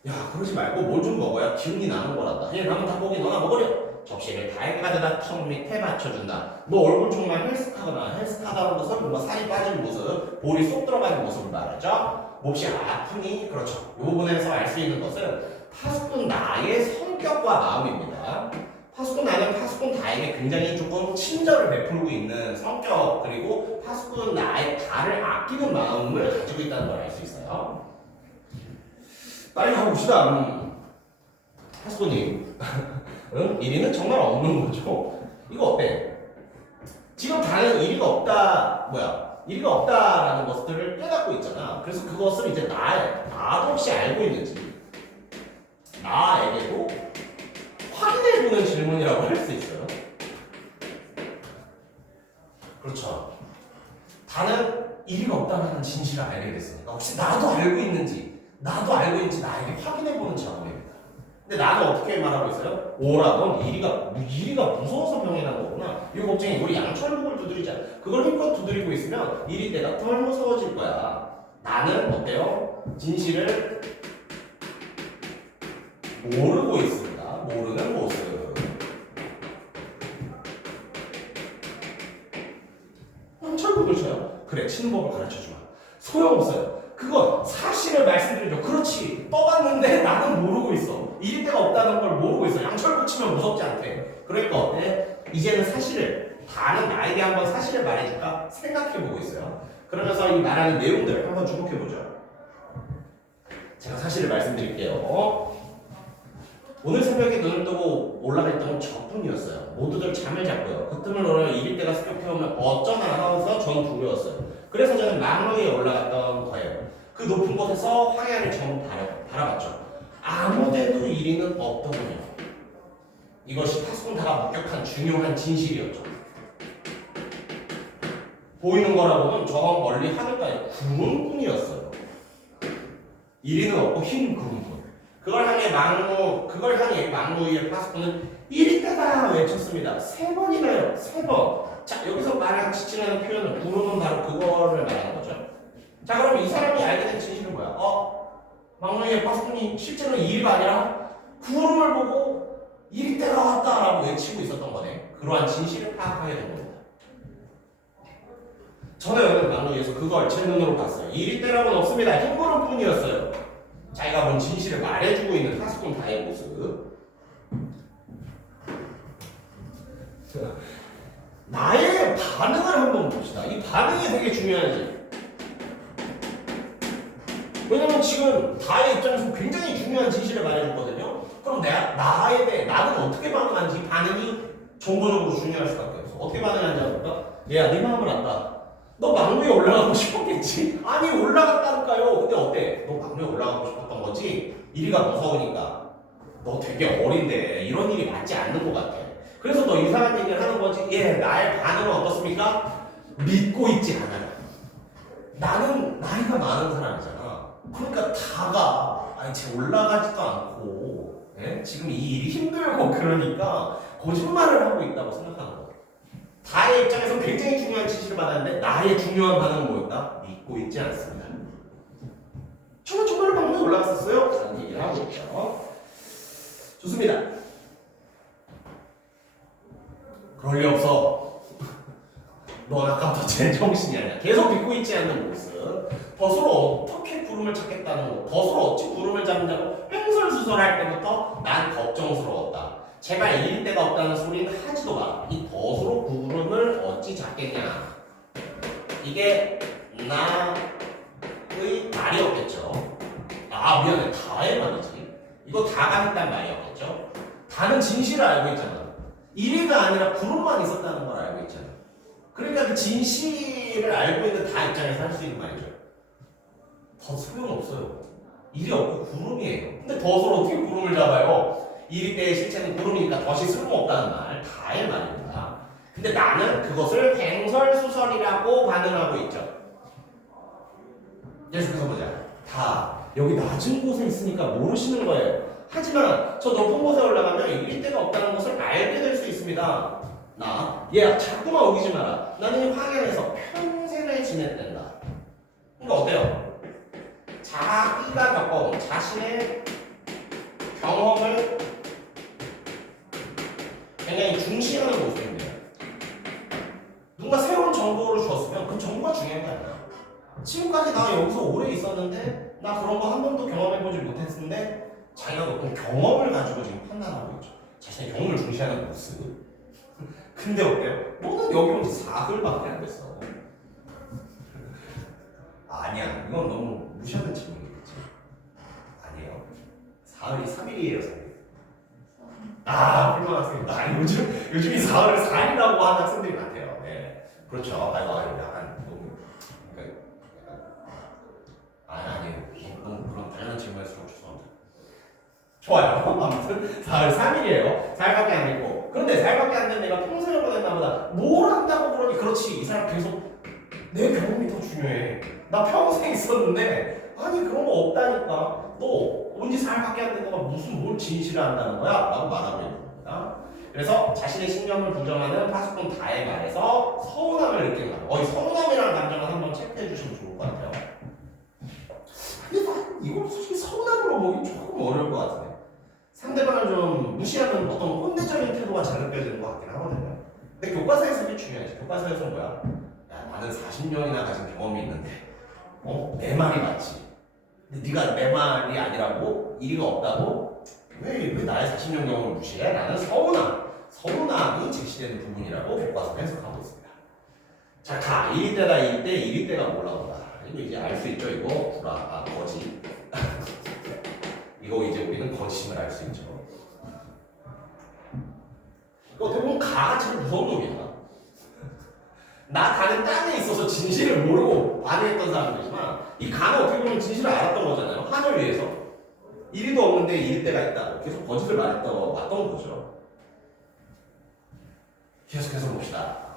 야, 그러지 말고 뭘 좀 먹어야 기운이 나는 거란다. 그냥 남은 닭고기 너나 먹으려. 접시를 달게 가져다 턱 밑에 받쳐준다. 뭐 얼굴 정말 헬스카다는 것은 뭔가 살이 빠진 모습, 볼이 쏙 들어가는 모습을 말하죠. 몹시 아프니, 그렇죠. 이 부분에서 알 수 있는 것은 파수꾼 나의 성격과 마음입니다. 파수꾼 나는 파수꾼 다에게 굉장히 조금 친절을 베풀고 있는 성격, 그리고 파수꾼 나의 다를 아끼는 마음을 가지고 있다는 걸 알 수 있어요. 빨리 가봅시다. 파수꾼님. 응? 1위는 정말 없는 거죠. 이거 어때? 지금 다른 1위가 없다, 일위가 없다라는 것들을 깨닫고 있잖아. 그래서 그것을 이제 나도 혹시 알고 있는지, 나에게도 확인해보는 질문이라고 할 수 있어요. 그렇죠. 다는 1위가 없다는 진실을 알게 됐으니까 혹시 나도 알고 있는지 나에게 확인해보는 작업입니다. 근데 나는 어떻게 말하고 있어요? 오라곤 이리가 무서워서 병이 난 거구나. 이 걱정이 우리 양철목을 두드리잖아. 그걸 힘껏 두드리고 있으면 이리 때가 덜 무서워질 거야. 나는 어때요? 진실을 모르고 있습니다. 모르는 모습. 양철목을 쳐요. 그래, 치는 법을 가르쳐주마. 소용없어요. 그건 사실을 말씀드리죠. 그렇지. 떠봤는데 나는 모르고 있어. 이릴 데가 없다는 걸 모르고 있어. 양철 붙이면 무섭지 않대. 그러니까 어때? 이제는 사실을 다는 나에게 한번 사실을 말해줄까 생각해보고 있어요. 그러면서 이 말하는 내용들을 한번 주목해보죠. 제가 사실을 말씀드릴게요. 오늘 새벽에 눈을 뜨고 올라가 있던 건 저뿐이었어요. 모두들 잠을 잤고요. 그 틈을 노려 이릴 때가 습격해오면 어쩌나 하면서 전 두려웠어요. 그래서 저는 망로 위에 올라갔던 거예요. 그 높은 곳에서 황야를 전부 바라봤죠. 아무데도 이리는 없더군요. 이것이 파수꾼다가 목격한 중요한 진실이었죠. 보이는 거라고는 저 멀리 하늘가에 구름뿐이었어요. 이리는 없고 흰 구름뿐. 그걸 향해 망루 위에 파수꾼은 이리 때다 외쳤습니다. 3번이나요. 3번. 자, 여기서 말한 지칭하는 표현은 구름은 바로 그거를 말하는 거죠. 자, 그럼 이 사람이 알게 된 진실은 뭐야? 망루 위에 파수꾼이 실제로 이리가 아니라 구름을 보고 이리 때가 왔다라고 외치고 있었던 거네. 그러한 진실을 파악하게 된 겁니다. 저는 망루 위에서 그걸 제 눈으로 봤어요. 이리 때라고는 없습니다. 흰 구름뿐이었어요. 자기가 본 진실을 말해주고 있는 파수꾼 다의 모습. 나의 반응을 한번 봅시다. 이 반응이 되게 중요하지. 왜냐면 지금 다의 입장에서 굉장히 중요한 진실을 말해줬거든요. 그럼 나에 대해 나는 어떻게 반응하는지 반응이 정보적으로 중요할 수밖에 없어. 어떻게 반응하는지 알까? 얘야, 네 마음을 안다. 너 망루에 올라가고 싶었겠지? 아니, 올라갔다니까요. 근데 어때? 너 망루에 올라가고 싶었던 거지? 이리가 무서우니까. 너 되게 어린데 이런 일이 맞지 않는 것 같아. 그래서 너 이상한 얘기를 하는 거지. 나의 반응은 어떻습니까? 믿고 있지 않아요. 나는 나이가 많은 사람이잖아. 그러니까 다가 쟤 올라가지도 않고 지금 이 일이 힘들고 그러니까 거짓말을 하고 있다고 생각하는 거야. 다의 입장에서 굉장히 중요한 지시를 받았는데 나의 중요한 반응은 뭐였다? 믿고 있지 않습니다. 정말로 방문에 올라갔었어요? 라는 얘기를 하고 있죠. 좋습니다. 그럴 리 없어. 넌 아까부터 제정신이 아니야. 계속 믿고 있지 않는 모습. 덫으로 어떻게 구름을 찾겠다는 거. 덫으로 어찌 구름을 잡는다고 횡설수설할 때부터 난 걱정스러웠다. 제발 이릴 데가 없다는 소리는 하지도 마. 이 덫으로 구름을 어찌 잡겠냐. 이게 나의 말이었겠죠. 미안해. 다의 말이지. 이거 다가 했단 말이었겠죠. 다는 진실을 알고 있잖아. 이리가 아니라 구름만 있었다는 걸 알고 있잖아. 그러니까 그 진실을 알고 있는 다 입장에서 할 수 있는 말이죠. 더 소용없어요. 일이 없고 구름이에요. 근데 덫을 어떻게 구름을 잡아요? 이리 때의 실체는 구름이니까 덫이 쓸모없다는 말, 다의 말입니다. 근데 나는 그것을 횡설수설이라고 반응하고 있죠. 계속해서 보자. 다 여기 낮은 곳에 있으니까 모르시는 거예요. 하지만 저 높은 곳에 올라가면 이리 때가 없다는 것을 알게 될 수 있습니다. 얘야, 자꾸만 우기지 마라. 나는 이 황야에서 평생을 지냈단다. 그러니까 어때요? 자기가 겪어온 자신의 경험을 굉장히 중시하는 모습입니다. 누가 새로운 정보를 주었으면 그 정보가 중요한 게 아니야. 지금까지 나 여기서 오래 있었는데 나 그런 거 한 번도 경험해보지 못했는데 자기가 겪은 경험을 가지고 지금 판단하고 있죠. 자신의 경험을 중시하는 모습. 근데 어때요? 너는 여기 온 지 사흘밖에 안 됐어. 아니야, 이건 너무 무시하는 질문이겠지. 아니에요. 사흘이 3일이에요, 3일. 훌륭한 학생입니다. 요즘이 사흘을 4일이라고 하는 학생들이 많대요. 네. 그렇죠. 약간 너무. 아니에요. 너무 그런 당연한 질문일수록 죄송합니다. 좋아요. 아무튼 4일 3일이에요. 4일밖에 안 됐고. 그런데 4일밖에 안 된 내가 평생을 보냈나 보다. 뭘 한다고 그러니 그렇지. 이 사람 계속 내 경험이 더 중요해. 나 평생 있었는데 아니 그런 거 없다니까. 너 온지 4일밖에 안 된 거가 무슨 뭘 진실을 한다는 거야? 라고 말하고 있는 겁니다. 그래서 자신의 신념을 부정하는 파수꾼 다의 말에서 서운함을 느낀다. 이 서운함이라는 감정을 한번 체크해 주시면 좋을 것 같아요. 근데 이걸 솔직히 서운함으로 보기 조금 어려울 것 같은데. 상대방을 좀 무시하는 어떤 혼내적인 태도가 잘 느껴지는 것 같긴 하거든요. 근데 교과서에서 그게 중요하지. 교과서에서는 뭐야? 야, 나는 40년이나 가진 경험이 있는데 내 말이 맞지. 근데 네가 내 말이 아니라고? 이리가 없다고? 왜 나의 40년 경험을 무시해? 나는 서운함이 제시되는 부분이라고 교과서는 해석하고 있습니다. 자, 가 1일 때다 1일 때 1일 때가 뭐라고 봐. 이거 이제 알 수 있죠. 이거 거짓. 이거 이제 우리는 거짓임을 알 수 있죠. 이거 어떻게 보면 가가 제일 무서운 놈이야. 나 가는 땅에 있어서 진실을 모르고 반응했던 사람들이지만 이 가는 어떻게 보면 진실을 알았던 거잖아요. 하늘 위에서. 이리도 없는데 이릴 때가 있다고 계속 거짓을 말했던 왔던 거죠. 계속해서 봅시다.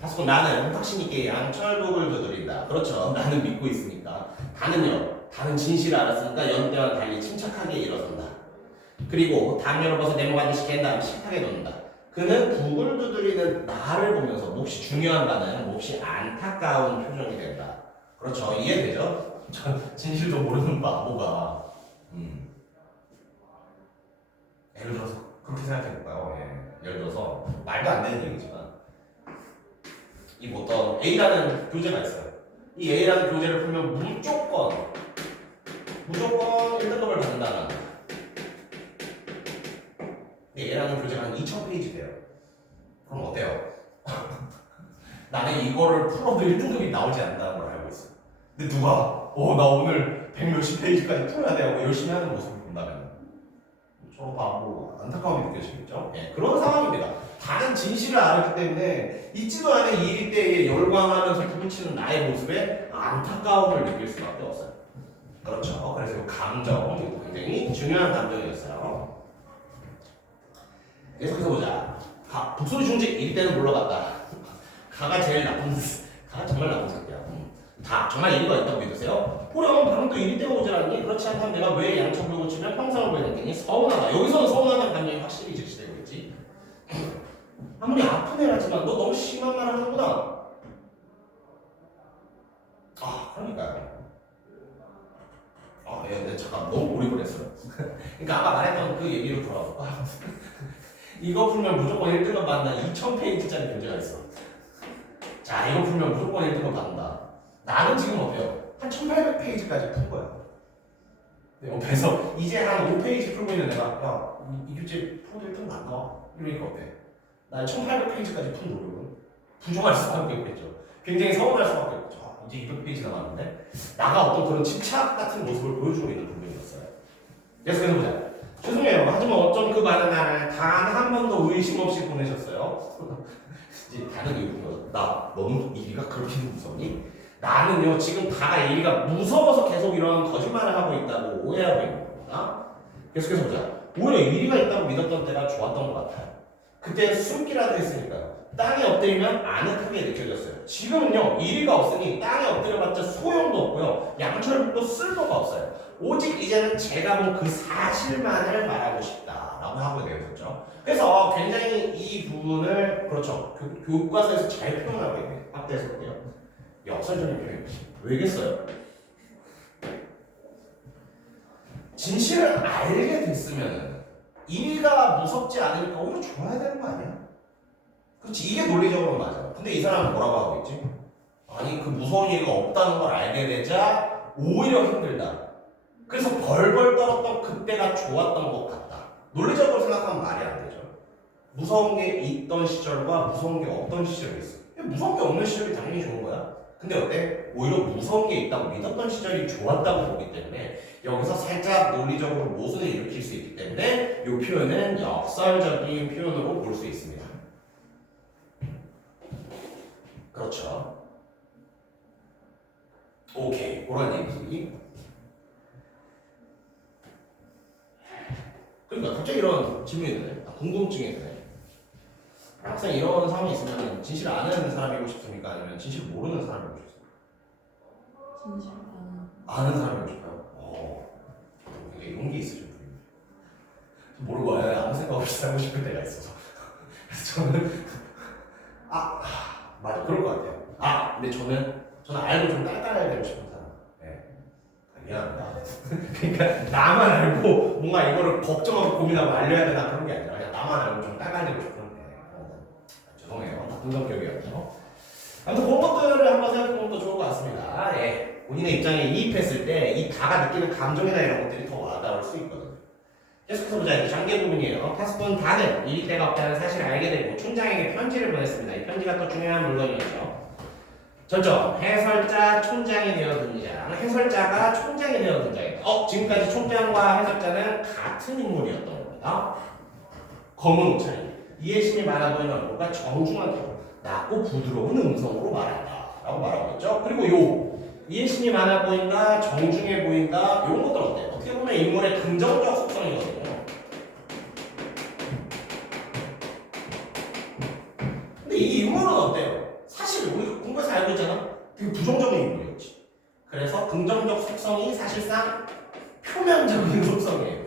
다섯 번 나는 확신 있게 양철복을 두드린다. 그렇죠. 나는 믿고 있으니까. 다는 진실을 알았으니까 연때와 달리 침착하게 일어선다. 그리고 담요를 벗어 내 목 안에 깬 다음 식탁에 놓는다. 그는 북을 두드리는 나를 보면서 몹시 중요한 바는 몹시 안타까운 표정이 된다. 그렇죠. 이해되죠? 진실도 모르는 바보가 예를 들어서 그렇게 생각해볼까요? 예. 예를 들어서 말도 안 되는 얘기지만 이 어떤 A라는 교재가 있어요. 이 A라는 교재를 풀면 무조건 1등급을 받는다는 거야. A라는 교재가 한 2000페이지 돼요. 그럼 어때요? 나는 이거를 풀어도 1등급이 나오지 않는다는 걸 알고 있어. 근데 누가 나 오늘 100몇십 페이지까지 풀어야 돼 하고 열심히 하는 모습을 본다면 저 바보 안타까움이 느껴지겠죠? 예, 그런 상황입니다. 다른 진실을 알았기 때문에 있지도 않은 일일 때에 열광하면서 부딪히는 나의 모습에 안타까움을 느낄 수밖에 없어요. 그렇죠. 그래서 이 감정, 이거 굉장히 중요한 감정이었어요. 계속해서 보자. 북소리 중지 일일 때는 물러갔다. 가가 정말 나쁜 새끼야. 정말 일리가 있다고 믿으세요? 그럼 방금 또 일일 때가 오지라니 그렇지 않다면 내가 왜 양천불고 치면 평상을 보였더니 서운하다. 여기서는 서운하다는 감정이 확실히 제시되고 있지. 아무리 아픈 애라지만 너 너무 심한 말을 하는구나. 그러니까요. 네, 잠깐 너무 몰입을 했어요. 그러니까 아까 말했던 그 얘기로 돌아와. 이거 풀면 무조건 1등급 받는다. 2000페이지짜리 교재가 있어. 자, 이거 풀면 무조건 1등급 받는다. 나는 지금 어때요? 한 1800페이지까지 푼 거야. 옆에서 이제 한 5페이지 풀고 있는 내가 이 교재 풀어도 1등급 안 나와. 이러니까 어때? 난 1800페이지까지 푼 노력은 부정할 수밖에 없겠죠. 굉장히 서운할 수밖에 없죠. 이제 200페이지 남았는데 나가 어떤 그런 집착 같은 모습을 보여주고 있는 부분이었어요. 계속해서 보자. 죄송해요. 하지만 어쩜 그 많은 날을 단 한 번도 의심 없이 보내셨어요? 이제 다른 의견이요. 너는 일이가 그렇게 무섭니? 나는요 지금 다가 일이가 무서워서 계속 이런 거짓말을 하고 있다고 오해하고 있는 겁니다. 계속해서 보자. 오히려 일이가 있다고 믿었던 때가 좋았던 것 같아요. 그때 숨기라도 했으니까요. 땅에 엎드리면 아늑하게 느껴졌어요. 지금은요 일이가 없으니 땅에 엎드려봤자 소용도 없고요. 양철북도 쓸모가 없어요. 오직 이제는 제가 본 그 사실만을 말하고 싶다라고 하고 되었죠. 그래서 굉장히 이 부분을 그렇죠 교과서에서 잘 표현하고 있네요. 학대에서 볼게요. 역설적인 표현. 왜겠어요? 진실을 알게 됐으면 일가 무섭지 않으니까 오히려 좋아야 되는 거 아니야? 그렇지, 이게 논리적으로 맞아. 근데 이 사람은 뭐라고 하고 있지? 아니 그 무서운 일이 없다는 걸 알게 되자 오히려 힘들다. 그래서 벌벌 떨었던 그때가 좋았던 것 같다. 논리적으로 생각하면 말이 안 되죠. 무서운 게 있던 시절과 무서운 게 없던 시절이 있어. 무서운 게 없는 시절이 당연히 좋은 거야. 근데 어때? 오히려 무서운 게 있다고 믿었던 시절이 좋았다고 보기 때문에 여기서 살짝 논리적으로 모순을 일으킬 수 있기 때문에 이 표현은 역설적인 표현으로 볼 수 있습니다. 그렇죠. 오케이, 그런 얘기. 그러니까 갑자기 이런 질문이 드네. 궁금증이 드네. 항상 이런 상황이 있으면 진실을 아는 사람이고 싶습니까? 아니면 진실을 모르는 사람이고 싶습니까? 진실 아는 사람이고 싶어요. 굉장히 용기 있으신 분입니다. 모르고 아무 생각 없이 살고 싶을 때가 있어서. 그래서 저는 맞아, 그럴 것 같아요. 근데 저는 알고 좀 딸딸하게 되고 싶은 사람. 미안합니다. 그러니까 나만 알고 뭔가 이거를 걱정하고 고민하고 알려야 되나 그런 게 아니라 그냥 나만 알고 좀 딸딸되고 싶은데 죄송해요. 나쁜 성격이었죠. 아무튼 그런 것들을 한번 생각해보면 더 좋을 것 같습니다. 본인의 입장에 이입했을 때 이 다가 느끼는 감정이나 이런 것들이 더 와닿을 수 있거든요. 계속해서 보자. 이제 전개 부분이에요. 파수꾼 다는 이리 때가 없다는 사실을 알게 되고 촌장에게 편지를 보냈습니다. 이 편지가 또 중요한 물건이었죠. 전점 해설자 촌장이 되어 등장. 해설자가 촌장이 되어 등장했다. 지금까지 촌장과 해설자는 같은 인물이었던 겁니다. 검은 옷차림. 이해심이 많아 보이는 얼굴과 정중하게 낮고 부드러운 음성으로 말한다 라고 말하고 있죠. 그리고 요 이해심이 많아 보인다, 정중해 보인다 이런 것들 어때요? 어떻게 보면 인물의 긍정적 속성이거든요. 근데 이 인물은 어때요? 사실 우리 공부해서 알고 있잖아. 되게 부정적인 인물이었지. 그래서 긍정적 속성이 사실상 표면적인 속성이에요.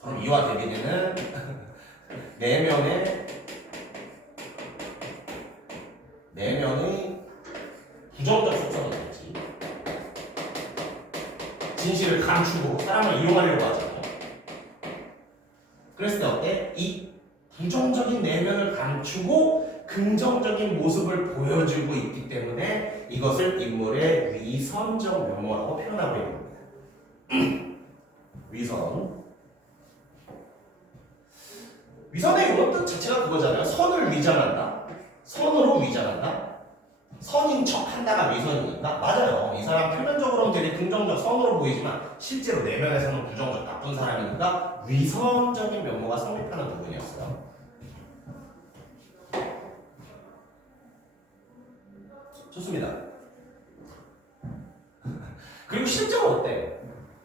그럼 이와 대비되는 내면의 부정적 속성이 되지. 진실을 감추고 사람을 이용하려고 하잖아요. 그랬을 때 어때? 이 부정적인 내면을 감추고 긍정적인 모습을 보여주고 있기 때문에 이것을 인물의 위선적 면모라고 표현하고 있는 겁니다. 위선. 위선의 용어 뜻 자체가 그거잖아요. 선을 위장한다. 선으로 위장한다. 선인 척 한다가 위선이니까 맞아요. 이 사람 표면적으로는 되게 긍정적 선으로 보이지만 실제로 내면에서는 부정적 나쁜 사람이니까 위선적인 면모가 성립하는 부분이었어요. 좋습니다. 그리고 실제로 어때?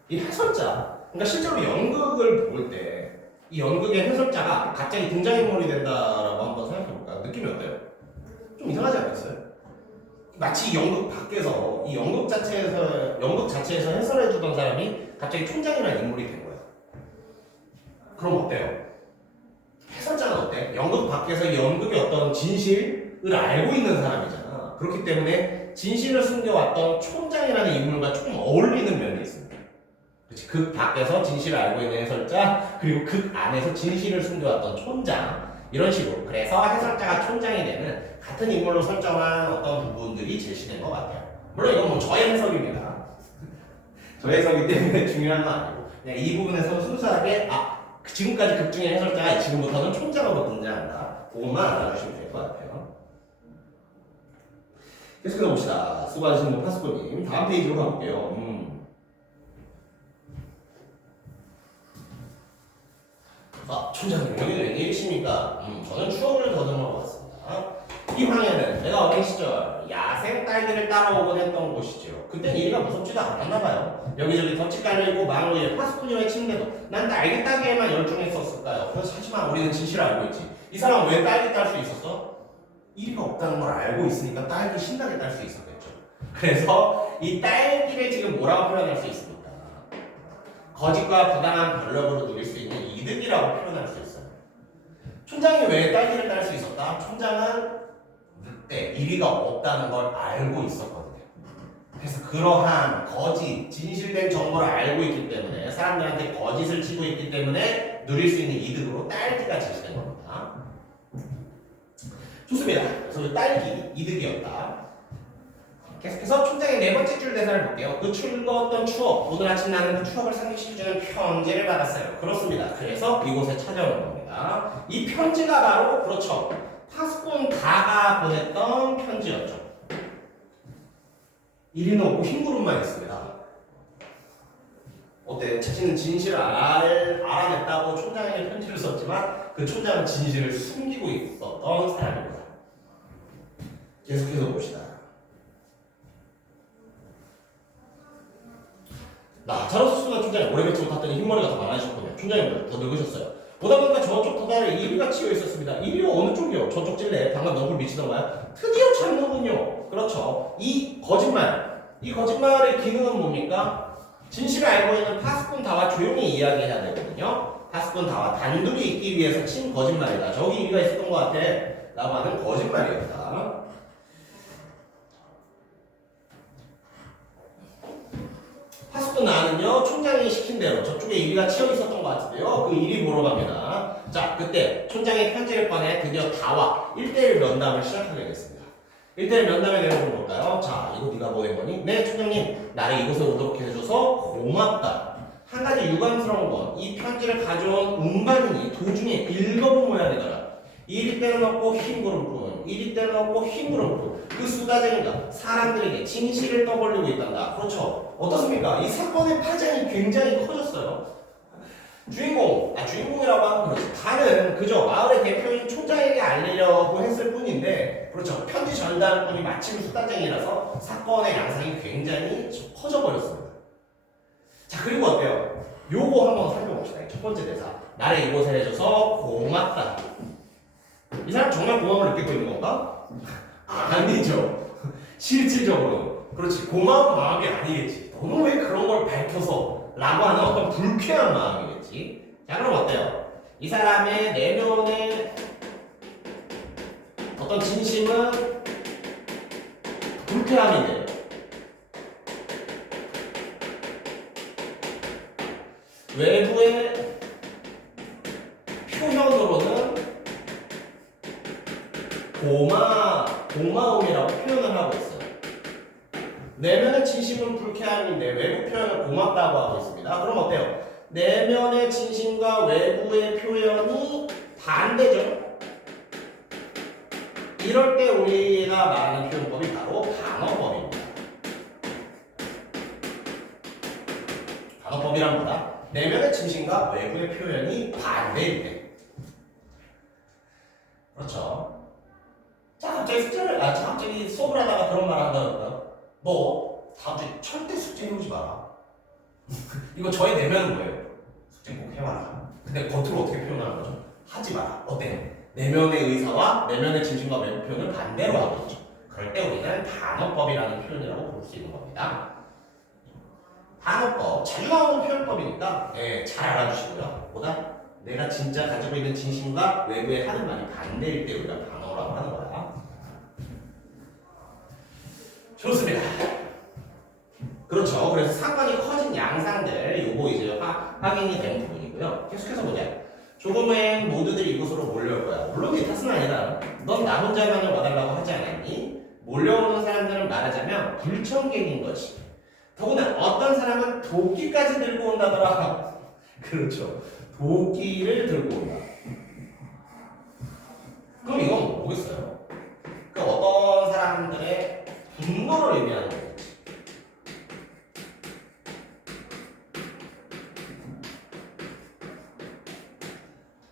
이 해설자, 그러니까 실제로 연극을 볼 때 이 연극의 해설자가 갑자기 등장인물이 된다라고 한번 생각해볼까요? 느낌이 어때요? 좀 이상하지 않겠어요? 마치 연극 밖에서 이 연극 자체에서 해설해주던 사람이 갑자기 촌장이라는 인물이 된 거예요. 그럼 어때요? 해설자는 어때? 연극 밖에서 이 연극의 어떤 진실을 알고 있는 사람이잖아. 그렇기 때문에 진실을 숨겨왔던 촌장이라는 인물과 조금 어울리는 면이 있습니다. 그렇지. 극 밖에서 진실을 알고 있는 해설자, 그리고 극 안에서 진실을 숨겨왔던 촌장, 이런 식으로. 그래서 해설자가 촌장이 되는 같은 인물로 설정한 어떤 부분들이 제시된 것 같아요. 물론 이건 뭐 저의 해석입니다. 저의 해석이기 때문에 중요한 건 아니고 그냥 이 부분에서 순수하게 지금까지 극 중의 해설자가 지금부터는 촌장으로 등장한다. 그것만 알아주시면 될 것 같아요. 계속해서 봅시다. 수고하신 분 파스코님. 다음 페이지로 가볼게요. 촌장님 여기 웬일이십니까? 저는 추억을 더듬어 왔습니다. 이 황야는 제가 어린 시절 야생 딸기를 따라오곤 했던 곳이죠. 그땐 일이가 무섭지도 않았나봐요. 여기저기 덫이 깔려있고 망 위에 파스쿠니오의 침대도 난 딸기 따기에만 열중했었을까요? 그래서 하지만 우리는 진실을 알고 있지. 이 사람 왜 딸기 딸 수 있었어? 일이가 없다는 걸 알고 있으니까 딸기 신나게 딸 수 있었겠죠. 그래서 이 딸기를 지금 뭐라고 표현할 수 있습니까? 거짓과 부당한 변력으로 누릴 수 있는 이득이라고 표현할 수 있어요. 촌장이 왜 딸기를 딸 수 있었다? 촌장은 그때 일이가 없다는 걸 알고 있었거든요. 그래서 그러한 거짓, 진실된 정보를 알고 있기 때문에 사람들한테 거짓을 치고 있기 때문에 누릴 수 있는 이득으로 딸기가 제시된 겁니다. 좋습니다. 그래서 딸기, 이득이었다. 계속해서 촌장의 네 번째 줄 대사를 볼게요. 그 즐거웠던 추억, 오늘 아침 나는 그 추억을 상기시켜주는 편지를 받았어요. 그렇습니다. 그래서 이곳에 찾아온 겁니다. 이 편지가 바로 그렇죠. 파스콘 다가 보냈던 편지였죠. 이리는 없고 흰구름만 있습니다. 어때? 자신은 진실을 알아냈다고 촌장에게 편지를 썼지만 그 촌장은 진실을 숨기고 있었던 사람입니다. 계속해서 봅시다. 나차로스 순간 촌장이 오래 뱉지 못했더니 흰머리가 더 많아지셨군요. 촌장이 더 늙으셨어요. 보다 보니까 저쪽 터달에 이리가 치여 있었습니다. 이리요? 어느 쪽이요? 저쪽 찔레. 방금 너굴 미치던가요? 드디어 찾는군요. 그렇죠. 이 거짓말의 기능은 뭡니까? 진실을 알고 있는 파스콘 다와 조용히 이야기해야 되거든요. 파스콘 다와 단둘이 있기 위해서 친 거짓말이다. 저기 이리가 있었던 것 같아. 라고 하는 거짓말이었다. 파스콘 나는요 촌장이 시킨 대로 저쪽에 이리가 치여 있었던 것 같은데요. 그 이리 보러 갑니다. 자, 그때 촌장이 편지를 꺼내 드디어 다와 1대1 면담을 시작하게 됐습니다. 1대1 면담의 내용은 뭘까요? 자, 이거 네가 보낸 거니? 네, 촌장님. 나를 이곳에 오도록 해줘서 고맙다. 한 가지 유감스러운 건 이 편지를 가져온 운반인이 도중에 읽어본 모양이더라. 이리 떼어놓고 흰 구름뿐, 이리 떼어놓고 흰 구름뿐. 그 수다쟁이가 사람들에게 진실을 떠벌리고 있단다. 그렇죠. 어떻습니까? 이 사건의 파장이 굉장히 커졌어요. 주인공이라고 하면 그렇지. 다는 그저 마을의 대표인 촌장에게 알리려고 했을 뿐인데, 그렇죠. 편지 전달꾼이 마침 수다쟁이라서 사건의 양상이 굉장히 커져버렸습니다. 자, 그리고 어때요? 요거 한번 살펴봅시다. 첫 번째 대사. 나를 이곳에 해줘서 고맙다. 이 사람 정말 고마움을 느끼고 있는 건가? 아니죠. 실질적으로. 그렇지. 고마운 마음이 아니겠지. 너는 왜 그런 걸 밝혀서? 라고 하는 어떤 불쾌한 마음이겠지. 자, 그럼 어때요? 이 사람의 내면의 어떤 진심은 불쾌함인데요. 외부의 표현으로는 고마움이라고 표현을 하고 있어요. 내면의 진심은 불쾌함인데 외부 표현을 고맙다고 하고 있습니다. 그럼 어때요? 내면의 진심과 외부의 표현이 반대죠. 이럴 때 우리가 말하는 표현법이 바로 반어법입니다. 반어법이란 뭐다? 내면의 진심과 외부의 표현이 반대일 때. 그렇죠. 자, 갑자기 수업을 하다가 그런 말 한다니까요. 너 다음 주에 절대 숙제 해오지 마라. 이거 저의 내면은 뭐예요? 숙제 꼭 해와라. 근데 겉으로 어떻게 표현하는 거죠? 하지 마라. 어때요? 내면의 의사와 내면의 진심과 외부 표현을 반대로 하고 있죠. 그럴 때 우리는 반어법이라는 표현이라고 볼 수 있는 겁니다. 반어법, 자주 나오는 표현법이니까 잘 알아주시고요. 보다 내가 진짜 가지고 있는 진심과 외부에 하는 말이 반대일 때 우리가 반어라고 하는 거야. 좋습니다. 그렇죠. 그래서 사건이 커진 양상들, 요거 이제 확인이 된 부분이고요. 계속해서 보자. 조금 후엔 모두들이 이곳으로 몰려올 거야. 물론 네 탓은 아니다. 넌 나 혼자만을 와달라고 하지 않았니? 몰려오는 사람들은 말하자면 불청객인 거지. 더구나 어떤 사람은 도끼까지 들고 온다더라. 그렇죠. 도끼를 들고 온다. 그럼 이건 뭐겠어요? 그 어떤 사람들의 분노를 의미하는 거겠지.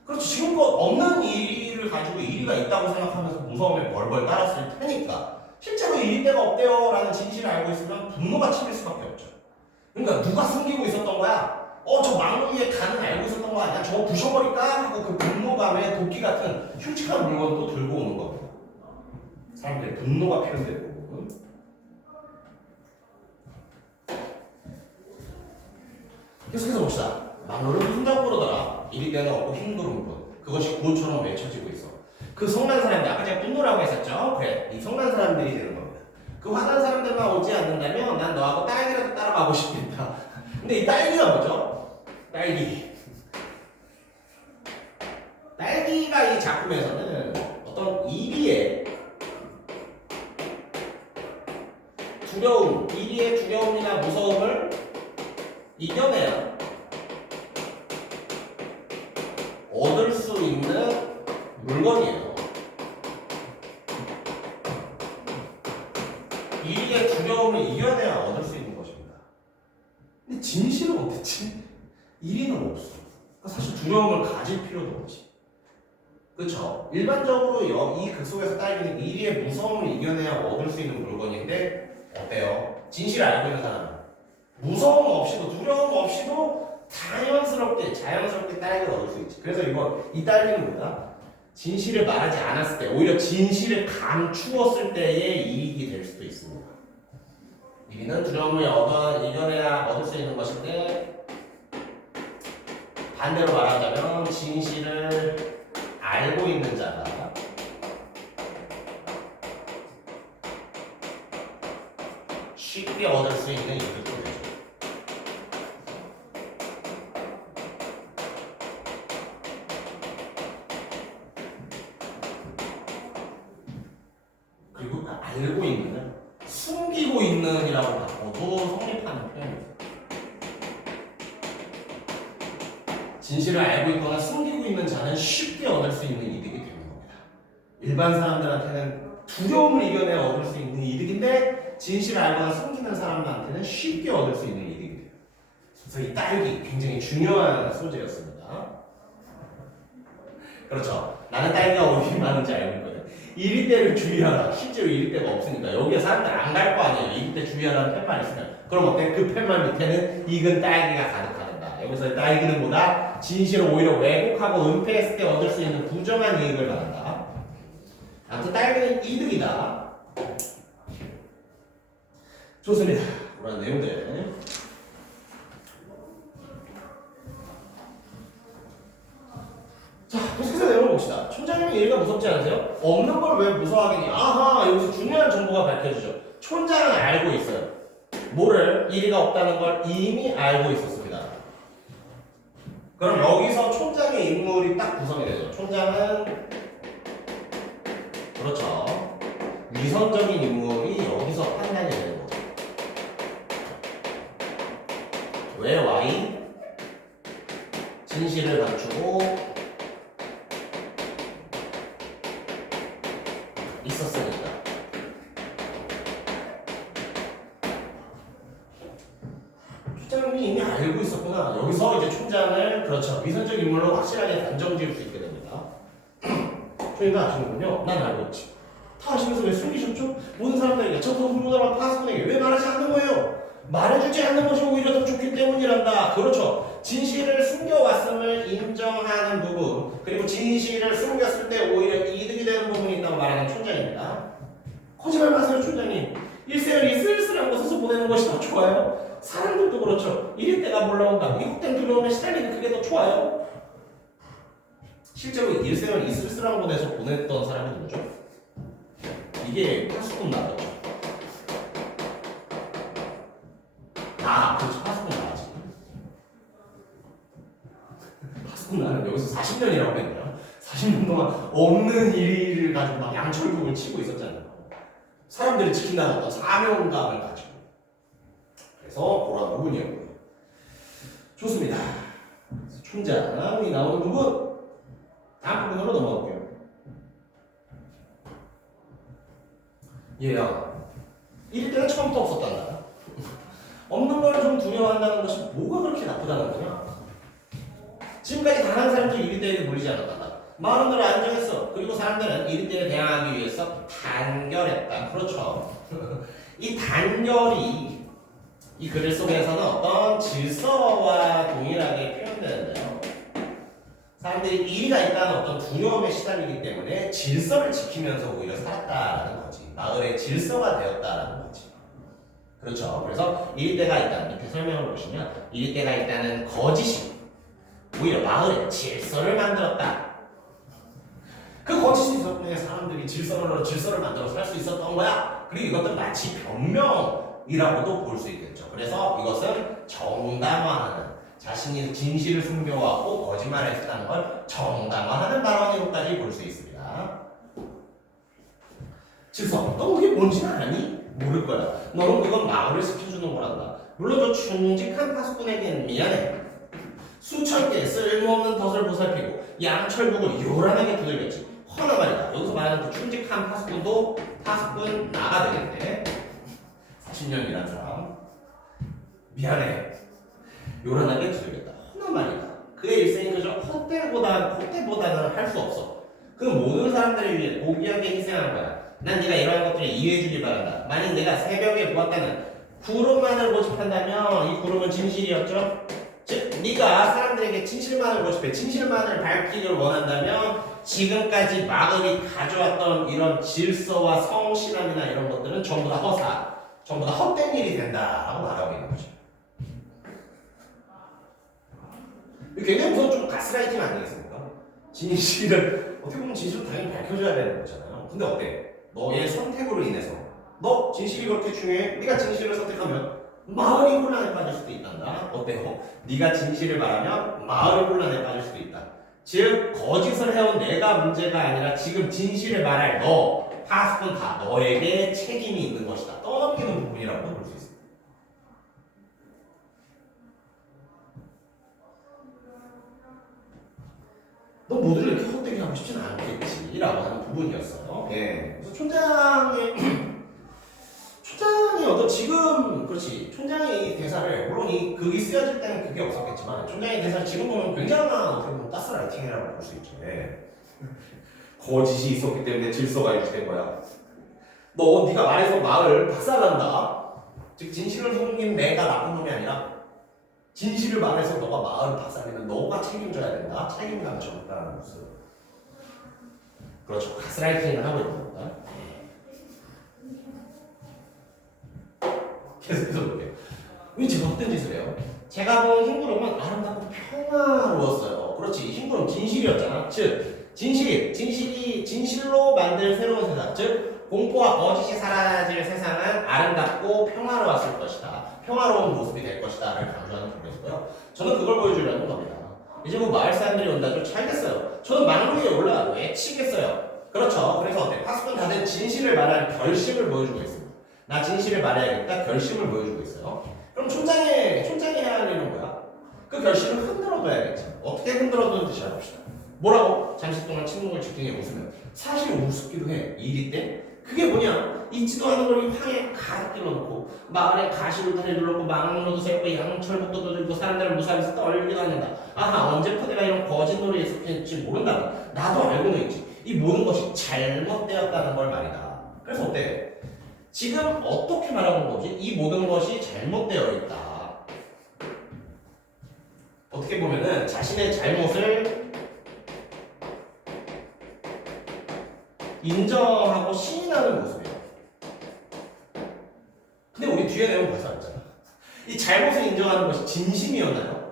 그렇죠. 지금껏 없는 일을 가지고 일이가 있다고 생각하면서 무서움에 벌벌 따랐을 테니까 실제로 일대가 없대요 라는 진실을 알고 있으면 분노가 치밀 수밖에 없죠. 그러니까 누가 숨기고 있었던 거야? 저 망루 위에 간은 알고 있었던 거 아니야? 저거 부셔버릴까? 하고 그 분노감에 도끼 같은 흉측한 물건도 들고 오는 겁니다. 사람들의 분노가 표현되는 부분. 계속해서 봅시다. 망루를 한다고 그러더라. 이리 때는 없고 힘들은 분. 그것이 구호처럼 외쳐지고 있어. 그 성난 사람들, 아까 제가 분노라고 했었죠? 그래, 이 성난 사람들이 되는 겁니다. 그 화난 사람들만 오지 않는다면 난 너하고 딸기라도 따라가고 싶겠다. 근데 이 딸기가 뭐죠? 딸기가 이 작품에서는 어떤 이리의 두려움이나 무서움을 이겨내야 얻을 수 있는 물건이에요. 이리의 두려움을 이겨내야 얻을 수 있는 것입니다. 근데 진실은 어땠지? 이리는 없어. 그러니까 사실 두려움을 가질 필요도 없지. 그렇죠? 일반적으로 이 극 속에서 딸기는 이리의 무서움을 이겨내야 얻을 수 있는 물건인데 어때요? 진실을 알고 있는 사람은 무서움 없이도 두려움 없이도 자연스럽게 딸기를 얻을 수 있지. 그래서 이 딸기는 뭐다? 진실을 말하지 않았을 때, 오히려 진실을 감추었을 때의 이익이 될 수도 있습니다. 이리는 두려움을 이겨내야 얻을 수 있는 것인데, 반대로 말하자면 진실을 알고 있는 자가 쉽게 얻을 수 있는 이득도 되죠. 알고 있는, 숨기고 있는이라고 바꿔도 성립하는 표현입니다. 진실을 알고 있거나 숨기고 있는 자는 쉽게 얻을 수 있는 이득이 되는 겁니다. 일반 사람들한테는 두려움을 이겨내 얻을 수 있는 이득인데 진실을 알거나 숨기는 사람들한테는 쉽게 얻을 수 있는 이득이 돼요. 그래서 이 딸기 굉장히 중요한 소재였습니다. 그렇죠. 나는 딸기가 어디 많은지 알고 있거든. 1위대를 주의하라. 실제로 1위대가 없으니까 여기에 사람들 안 갈 거 아니에요. 1위대 주의하라는 팻말 있으면. 그럼 어때? 그 팻말 밑에는 익은 딸기가 가득하다. 여기서 딸기는 뭐다? 진실을 오히려 왜곡하고 은폐했을 때 얻을 수 있는 부정한 이익을 말한다. 아무튼 딸기는 이득이다. 좋습니다. 그런 내용들. 자, 계속해서 내용을 봅시다. 촌장님의 일가 무섭지 않으세요? 없는 걸 왜 무서워하겠니? 아하, 여기서 중요한 정보가 밝혀지죠. 촌장은 알고 있어요. 뭐를? 일이가 없다는 걸 이미 알고 있었습니다. 그럼 여기서 촌장의 인물이 딱 구성이 되죠. 촌장은 그렇죠. 위선적인 인물이 여기서 판단이 되는 거죠. 왜 Y? 진실을 감추고 있었으니까. 촌장님이 이미 알고 있었구나. 여기서 이제 촌장을 그렇죠. 위선적 인물로 확실하게 단정 지을 수 있게 됩니다. 촌장님 아시는군요. 난 알고 있지. 다 아시면서 왜 숨기셨죠? 모든 사람들에게 저 훌륭한 파수꾼에게 왜 말하지 않는 거예요? 말해주지 않는 것이 오히려 더 좋기 때문이란다. 그렇죠. 진실을 숨겨왔음을 인정하는 부분, 그리고 진실을 숨겼을 때 오히려 이득이 되는 부분이 있다고 말하는 촌장입니다. 거짓말 마세요, 촌장님. 일생을 이 쓸쓸한 곳에서 보내는 것이 더 좋아요. 사람들도 그렇죠. 이럴 때가 몰라온다. 미국된 두려움에 시달리는 그게 더 좋아요. 실제로 일생을 이 쓸쓸한 곳에서 보냈던 사람이 누구죠? 이게 파수꾼 나라죠. 그렇지. 파수꾼 나라지. 파수꾼 나라는 여기서 40년이라고 했냐? 40년 동안 없는 일을 가지고 막 양철국을 치고 있었잖아요. 사람들이 지킨다는 어떤 사명감을 가지고. 그래서 그런 부분이었고요. 좋습니다. 촌장이 나오는 부분. 다음 부분으로 넘어갈게요. 얘야. 이럴 때는 처음부터 없었단다. 없는 걸 좀 두려워한다는 것이 뭐가 그렇게 나쁘다는 거냐? 지금까지 단 한 사람도 이리대에 몰리지 않았다. 많은 걸 안정했어. 그리고 사람들은 이리대에 대항하기 위해서 단결했다. 그렇죠. 이 단결이 이 글 속에서는 어떤 질서와 동일하게 표현되는데요. 사람들이 이리가 있다는 어떤 두려움에 시달리기 때문에 질서를 지키면서 오히려 살았다라는 거지. 마을의 질서가 되었다라는 거지. 그렇죠. 그래서 이리때가 있다. 밑에 설명을 보시면 이리때가 있다는 거짓이 오히려 마을의 질서를 만들었다. 그 거짓이 있었기에 사람들이 질서를 만들어 살 수 있었던 거야. 그리고 이것도 마치 변명이라고도 볼 수 있겠죠. 그래서 이것은 정당화하는, 자신이 진실을 숨겨왔고 거짓말을 했다는 걸 정당화하는 발언으로까지 볼 수 있습니다. 질서, 너 그게 뭔지는 아니? 모를 거야. 너는 그건 마을을 지켜주는 거란다. 물론 저 충직한 파수꾼에겐 미안해. 수천 개의 쓸모없는 덫을 보살피고 양철국을 요란하게 두들겼지. 허나 말이다. 여기서 말하는 그 충직한 파수꾼도 파수꾼 나가 되겠네. 40년 일한 사람. 미안해. 요란하게 두들겼다. 허나 말이다. 그의 일생이 그저 헛되보다는 할 수 없어. 그 모든 사람들을 위해 고귀하게 희생한 거야. 난 네가 이러한 것들에 이해해주길 바란다. 만약 내가 새벽에 보았다는 구름만을 고집한다면 이 구름은 진실이었죠? 즉, 네가 사람들에게 진실만을 고집해 진실만을 밝히기를 원한다면 지금까지 마을이 가져왔던 이런 질서와 성실함이나 이런 것들은 전부 다 허사, 전부 다 헛된 일이 된다라고 말하고 있는 거죠. 굉장히 무서운 좀 가스라이팅 아니겠습니까? 진실을 어떻게 보면 진실은 당연히 밝혀줘야 되는 거잖아요. 근데 어때? 너의 선택으로 인해서 너 진실이 그렇게 중요해? 네가 진실을 선택하면 마을이 혼란에 빠질 수도 있단다. 어때요? 네가 진실을 말하면 마을이 혼란에 빠질 수도 있다. 즉 거짓을 해온 내가 문제가 아니라 지금 진실을 말할 너, 하수는 다 너에게 책임이 있는 것이다. 떠넘기는 부분이라고 볼 수 있습니다. 너 모두를 이렇게 헛되게 하고 싶지는 않겠지라고 하는 부분이었어요. 예. 그래서 촌장이 어떤 지금 그렇지 촌장의 이 대사를 물론 이 극이 쓰여질 때는 그게 없었겠지만 촌장의 대사를 지금 보면 굉장한 어떻게 보면 가스라이팅이라고 볼 수 있죠. 예. 거짓이 있었기 때문에 질서가 유지된 거야. 네가 말해서 마을 박살난다. 즉 진실을 숨긴 내가 나쁜 놈이 아니라 진실을 말해서 너가 마을을 박살내면 너가 책임져야 된다. 책임감이 적다는 모습. 그렇죠. 가스라이팅을 하고 있는 겁니다. 계속해서 볼게요. 왜 제가 헛된 짓을 해요? 제가 본 흰구름은 아름답고 평화로웠어요. 그렇지. 흰구름 진실이었잖아. 즉 진실로 만들 새로운 세상. 즉 공포와 거짓이 사라질 세상은 아름답고 평화로웠을 것이다. 평화로운 모습이 될 것이다를 강조하는 부분이고요. 저는 그걸 보여주려는 겁니다. 이제 뭐 마을 사람들이 온다죠. 잘 됐어요. 저는 망루 위에 올라 외치겠어요. 그렇죠. 그래서 어때? 파수꾼 다들 진실을 말하는 결심을 보여주고 있습니다. 나 진실을 말해야겠다. 결심을 보여주고 있어요. 그럼 촌장이 해야 할 일은 뭐야? 그 결심을 흔들어둬야겠지. 어떻게 흔들어두는지 잘 봅시다. 뭐라고? 잠시 동안 침묵을 집중해 웃으면 사실 우습기도 해. 일이 때 그게 뭐냐? 있지도 않은 걸 황에 가득 길러놓고 마을에 가시울타리 둘러놓고 망로도 세고 양철복도 들고 사람들을 무사하면서 떨리기도 한다. 아하 언제 포대가 이런 거짓 놀이에 속했지 모른다. 나도 알고는 있지. 이 모든 것이 잘못되었다는 걸 말이다. 그래서 어때? 지금 어떻게 말하는 거지? 이 모든 것이 잘못되어 있다. 어떻게 보면은 자신의 잘못을 인정하고 시인하는 모습이에요. 근데 우리 뒤에 내용 벌써 알잖아. 이 잘못을 인정하는 것이 진심이었나요?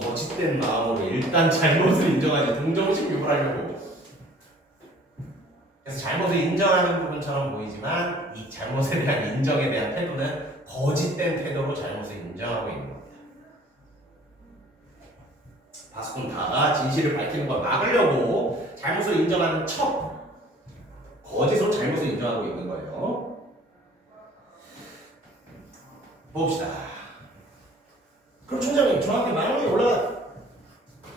거짓된 마음으로 일단 잘못을 인정하지 동정심 유발하려고. 그래서 잘못을 인정하는 부분처럼 보이지만 이 잘못에 대한 인정에 대한 태도는 거짓된 태도로 잘못을 인정하고 있는 겁니다. 파수꾼 다가 진실을 밝히는 걸 막으려고 잘못을 인정하는 척 거짓으로 잘못을 인정하고 있는 거예요. 봅시다. 그럼 촌장님 저한테 만원이 올라가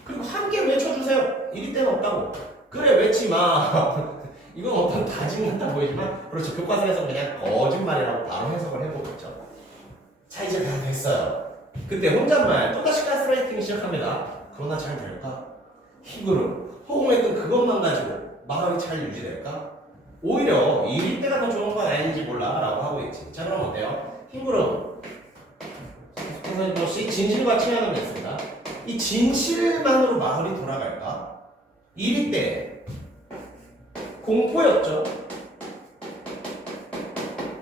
그리고 함께 외쳐주세요. 이리 때는 없다고. 그래 외치 마. 이건 어떤 다짐 같아 보이지만 그렇죠. 교과서에서 그냥 거짓말이라고 바로 해석을 해보겠죠. 자 이제 다 됐어요. 그때 혼잣말 또다시 가스라이팅이 시작합니다. 그러나 잘 될까? 흰구름 허공했던 그것만 가지고 마음이 잘 유지될까? 오히려 이릴 때가 더 좋은 건 아닌지 몰라 라고 하고 있지. 자 그럼 어때요? 흰구름 그래서 이것이 진실과 친하는 게 있습니다. 이 진실만으로 마을이 돌아갈까? 이릴 때 공포였죠.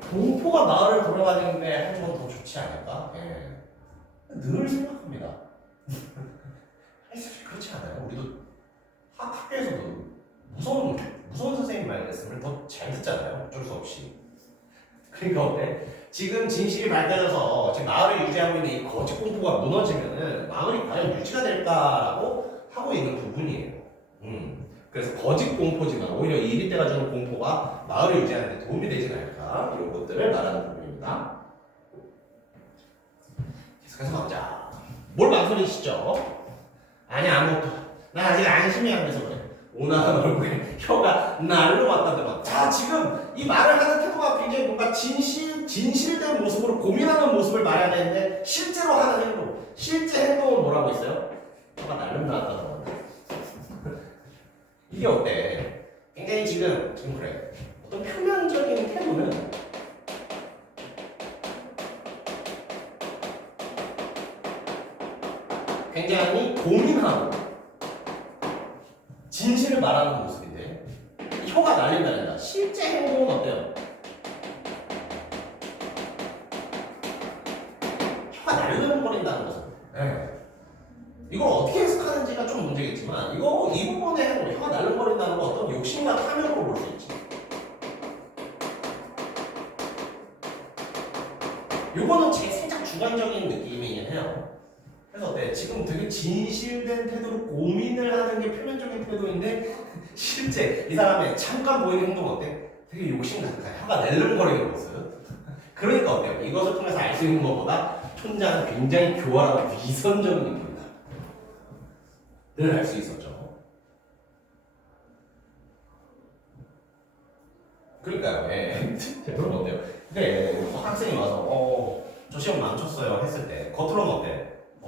공포가 마을을 돌아가는데 한 번 더 좋지 않을까? 예. 늘 생각합니다. 사실 그렇지 않아요? 우리도 학교에서도 무서운 선생님 말씀을 더 잘 듣잖아요. 어쩔 수 없이. 그러니까 어때? 지금 진실이 밝혀져서 지금 마을을 유지하고 있는 이 거짓 공포가 무너지면은 마을이 과연 유지가 될까라고 하고 있는 부분이에요. 그래서 거짓 공포지만 오히려 이리 때가 주는 공포가 마을을 유지하는 데 도움이 되지 않을까 이런 것들을 말하는 부분입니다. 계속해서 가보자. 뭘 망설이시죠? 아니 아무것도. 난 아직 안심이 안 돼서 그래. 온화한 얼굴에 혀가 날로 왔다더만. 자 지금 이 말을 하는 태도가 굉장히 뭔가 진실된 모습으로 고민하는 모습을 말해야 되는데 실제로 하는 행동. 실제 행동은 뭐라고 있어요? 혀가 날름 나왔다더만. 이게 어때? 굉장히 지금 그래. 어떤 표면적인 태도는 굉장히 고민하고 진실을 말하는 모습인데 혀가 날린다는다. 실제 행동은 어때요? 혀가 날름거린다는 모습. 네. 이걸 어떻게 해석하는지가 좀 문제겠지만 이 부분에 혀가 날름거린다는 건 어떤 욕심과 탐욕으로 볼 수 있지. 요거는 제 살짝 주관적인 느낌이긴 해요. 그래서 어때? 지금 되게 진실된 태도로 고민을 하는 게 표면적인 태도인데 실제 이 사람의 잠깐 보이는 행동 어때? 되게 욕심 가득한 혀가 낼름거리는 모습. 그러니까 어때요? 이것을 통해서 알 수 있는 것보다 촌장은 굉장히 교활하고 위선적인 인물이다. 늘 알 수 있었죠. 그러니까요. 예. 그럼 어때요? 근데 학생이 와서 저 시험 망쳤어요 했을 때 겉으로는 어때?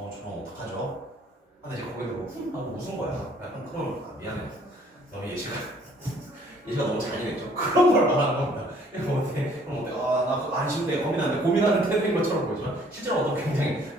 저는 어떡하죠? 근데 이제 거기서 하고 웃은 거야. 약간 그럼 미안해. 너무 예시가 너무 잔인했죠. 그런 걸 말하는 겁니다. 이거 어때? 그럼 어때? 나 안심돼 고민하는데 고민하는 태도인 것처럼 보이지만 실제로 어떤 굉장히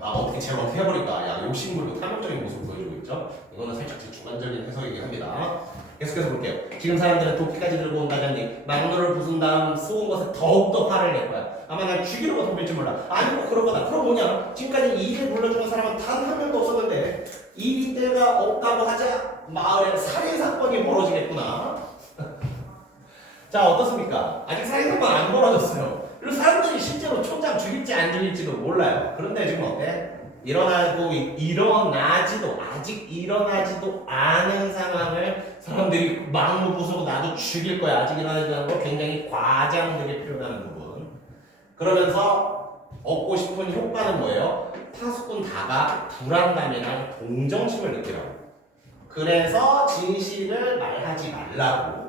어떻게 제가 어떻게 해버릴까? 야 욕심부리고 탐욕적인 모습을 보여주고 있죠. 이거는 살짝 제 주관적인 해석이긴 합니다. 계속해서 볼게요. 지금 사람들은 도끼까지 들고 온다잖니. 망노를 부순 다음 쏘은 것에 더욱더 화를 낼 거야. 아마 날 죽이려고 덤빌지 몰라. 아니 뭐 그런 거다. 그럼 뭐냐? 지금까지 일을 불러주는 사람은 단 한 명도 없었는데 이 때가 없다고 하자 마을에 살인 사건이 벌어지겠구나. 자 어떻습니까? 아직 살인 사건 안 벌어졌어요. 그리고 사람들이 실제로 촌장 죽일지 안 죽일지도 몰라요. 그런데 지금 어때? 아직 일어나지도 않은 상황을 사람들이 막무 부수고 나도 죽일 거야. 아직 일어나지 않은 거 굉장히 과장되게 표현하는 부분. 그러면서 얻고 싶은 효과는 뭐예요? 파수꾼 다가 불안감이랑 동정심을 느끼라고. 그래서 진실을 말하지 말라고.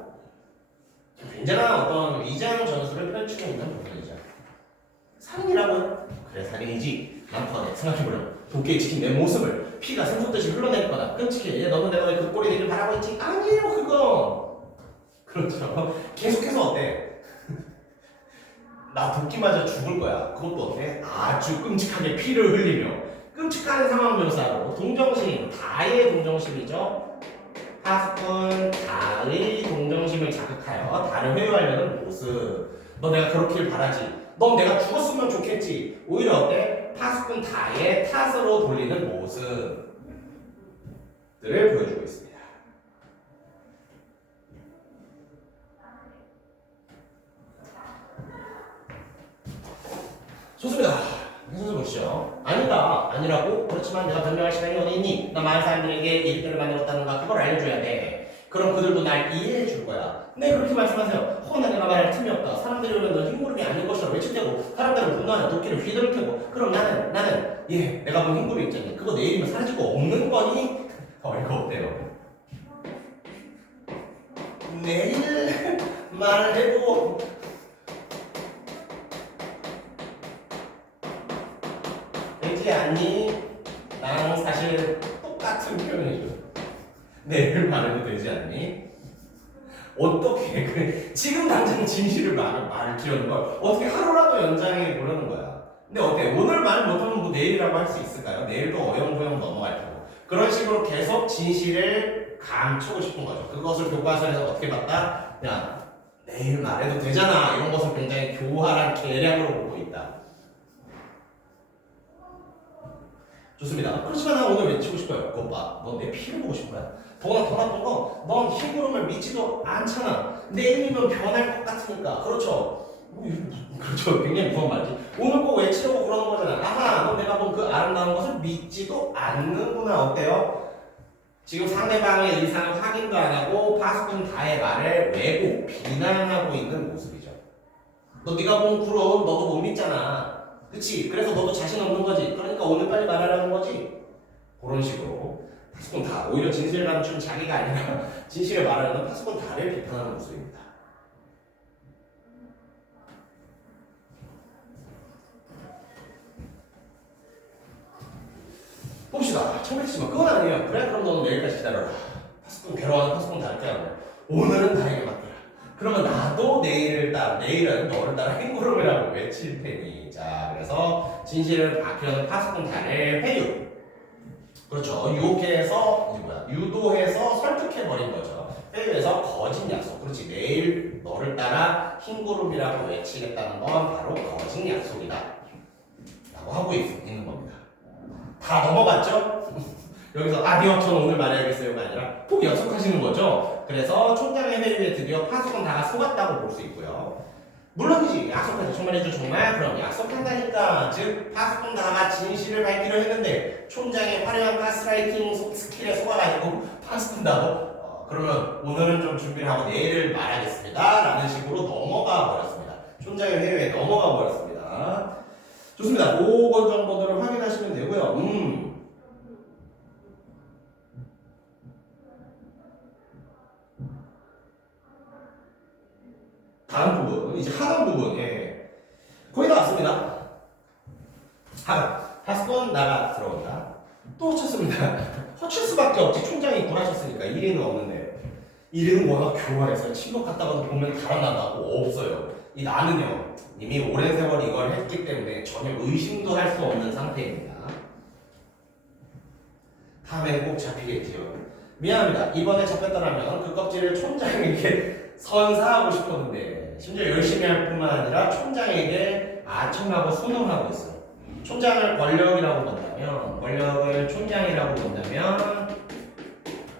굉장한 어떤 위장 전술을 펼치고 있는 부분이죠. 살인이라고요? 그래 살인이지. 난커네 생각해보렴. 도끼에 찍힌 내 모습을 피가 샘솟듯이 흘러낼 거다. 끔찍해. 너는 내가 왜 그 꼴이 되길 바라고 있지? 아니에요 그거. 그렇죠. 계속해서 어때? 나 도끼 맞아 죽을 거야. 그것도 어때? 아주 끔찍하게 피를 흘리며 끔찍한 상황 묘사로 동정심, 다의 동정심이죠. 파수꾼 다의 동정심을 자극하여 다를 회유하려는 모습. 너 내가 그렇길 바라지. 넌 내가 죽었으면 좋겠지. 오히려 어때? 파수꾼 다의 탓으로 돌리는 모습들을 보여주고 있습니다. 좋습니다. 계속 보시죠. 아니라고? 그렇지만 내가 변명할 시간이 어디 있니? 나 많은 사람들에게 일들을 만들었다는가 그걸 알려줘야 돼. 그럼 그들도 날 이해해 줄 거야. 네 그렇게 말씀하세요. 허나 내가 말할 틈이 없다. 사람들이 오면 넌 흰구름이 아닐 것이라 외칠 테고 사람들은 분노하는 도끼를 휘두를 테고 그럼 나는 내가 본 흰구름 있잖니. 그거 내일이면 사라질 거 없는 거니? 이거 어때요? 내일 말해도 되지 않니? 나랑 사실 똑같은 표현이죠. 내일 말해도 되지 않니? 어떻게 그래? 지금 당장 진실을 말하려는 걸 어떻게 하루라도 연장해 보려는 거야. 근데 어때? 오늘 말 못하면 뭐 내일이라고 할 수 있을까요? 내일도 어영부영 넘어갈 테고 그런 식으로 계속 진실을 감추고 싶은 거죠. 그것을 교과서에서 어떻게 봤다? 그냥 내일 말해도 되잖아 이런 것을 굉장히 교활한 계략으로 보고 있다. 좋습니다. 그렇지만 난 오늘 외치고 싶어요. 그거 봐. 너 내 피를 보고 싶은 거야. 더 나쁜 건 넌 흰구름을 믿지도 않잖아. 내일이면 변할 것 같으니까. 그렇죠. 그렇죠. 굉장히 무서운 말이지. 오늘 꼭 외치려고 그러는 거잖아. 아하, 넌 내가 본 그 아름다운 것을 믿지도 않는구나. 어때요? 지금 상대방의 의상을 확인도 안 하고 파수꾼 다의 말을 왜곡, 비난하고 있는 모습이죠. 너 네가 본 구름 너도 못 믿잖아. 그치? 그래서 너도 자신 없는 거지. 그러니까 오늘 빨리 말하라는 거지. 그런 식으로 파수꾼 다 오히려 진실을 감춘 자기가 아니라 진실을 말하는 파수꾼 다를 비판하는 모습입니다. 봅시다. 청백씨만 그건 아니에요. 그래 그럼 너는 내일까지 기다려라. 파수꾼 괴로워하는 파수꾼 다를 거야. 오늘은 다에게 맡겨라. 그러면 나도 내일은 너를 따라 흰구름이라고 외칠 테니. 자, 그래서 진실을 밝히려는 파수꾼 다를 회유. 그렇죠. 유도해서 설득해버린 거죠. 회유해서 거짓 약속. 그렇지. 내일 너를 따라 흰구름이라고 외치겠다는 건 바로 거짓 약속이다. 라고 하고 있는 겁니다. 다 넘어갔죠? 여기서 아니요 저는 오늘 말해야겠어요가 아니라 꼭 약속하시는 거죠. 그래서 촌장의 회유에 드디어 파수꾼 다가 속았다고 볼 수 있고요. 물론이지. 약속하지. 정말이죠. 정말. 그럼 약속한다니까. 즉 파스콘 다가 진실을 밝기로 했는데 촌장의 화려한 가스라이팅 스킬에 속아가지고 파스콘 다도 그러면 오늘은 좀 준비를 하고 내일을 말하겠습니다. 라는 식으로 넘어가 버렸습니다. 촌장의 회유에 넘어가 버렸습니다. 좋습니다. 5번 정보들을 확인하시면 되고요. 다음 부분, 이제 하단 부분, 예. 거의 다 왔습니다. 하단. 파스콘 나가 들어온다. 또 쳤습니다. 허칠 수밖에 없지. 총장이 굴하셨으니까. 1위는 없는데. 1위는 워낙 교활해서 친구 갔다가도 보면 달아난다고 없어요. 이 나는요, 이미 오랜 세월 이걸 했기 때문에 전혀 의심도 할 수 없는 상태입니다. 다음에는 꼭 잡히겠지요. 미안합니다. 이번에 잡혔더라면 그 껍질을 총장에게 선사하고 싶었는데 심지어 열심히 할 뿐만 아니라 총장에게 아청하고 순응하고 있어요. 총장을 권력이라고 본다면, 권력을 총장이라고 본다면,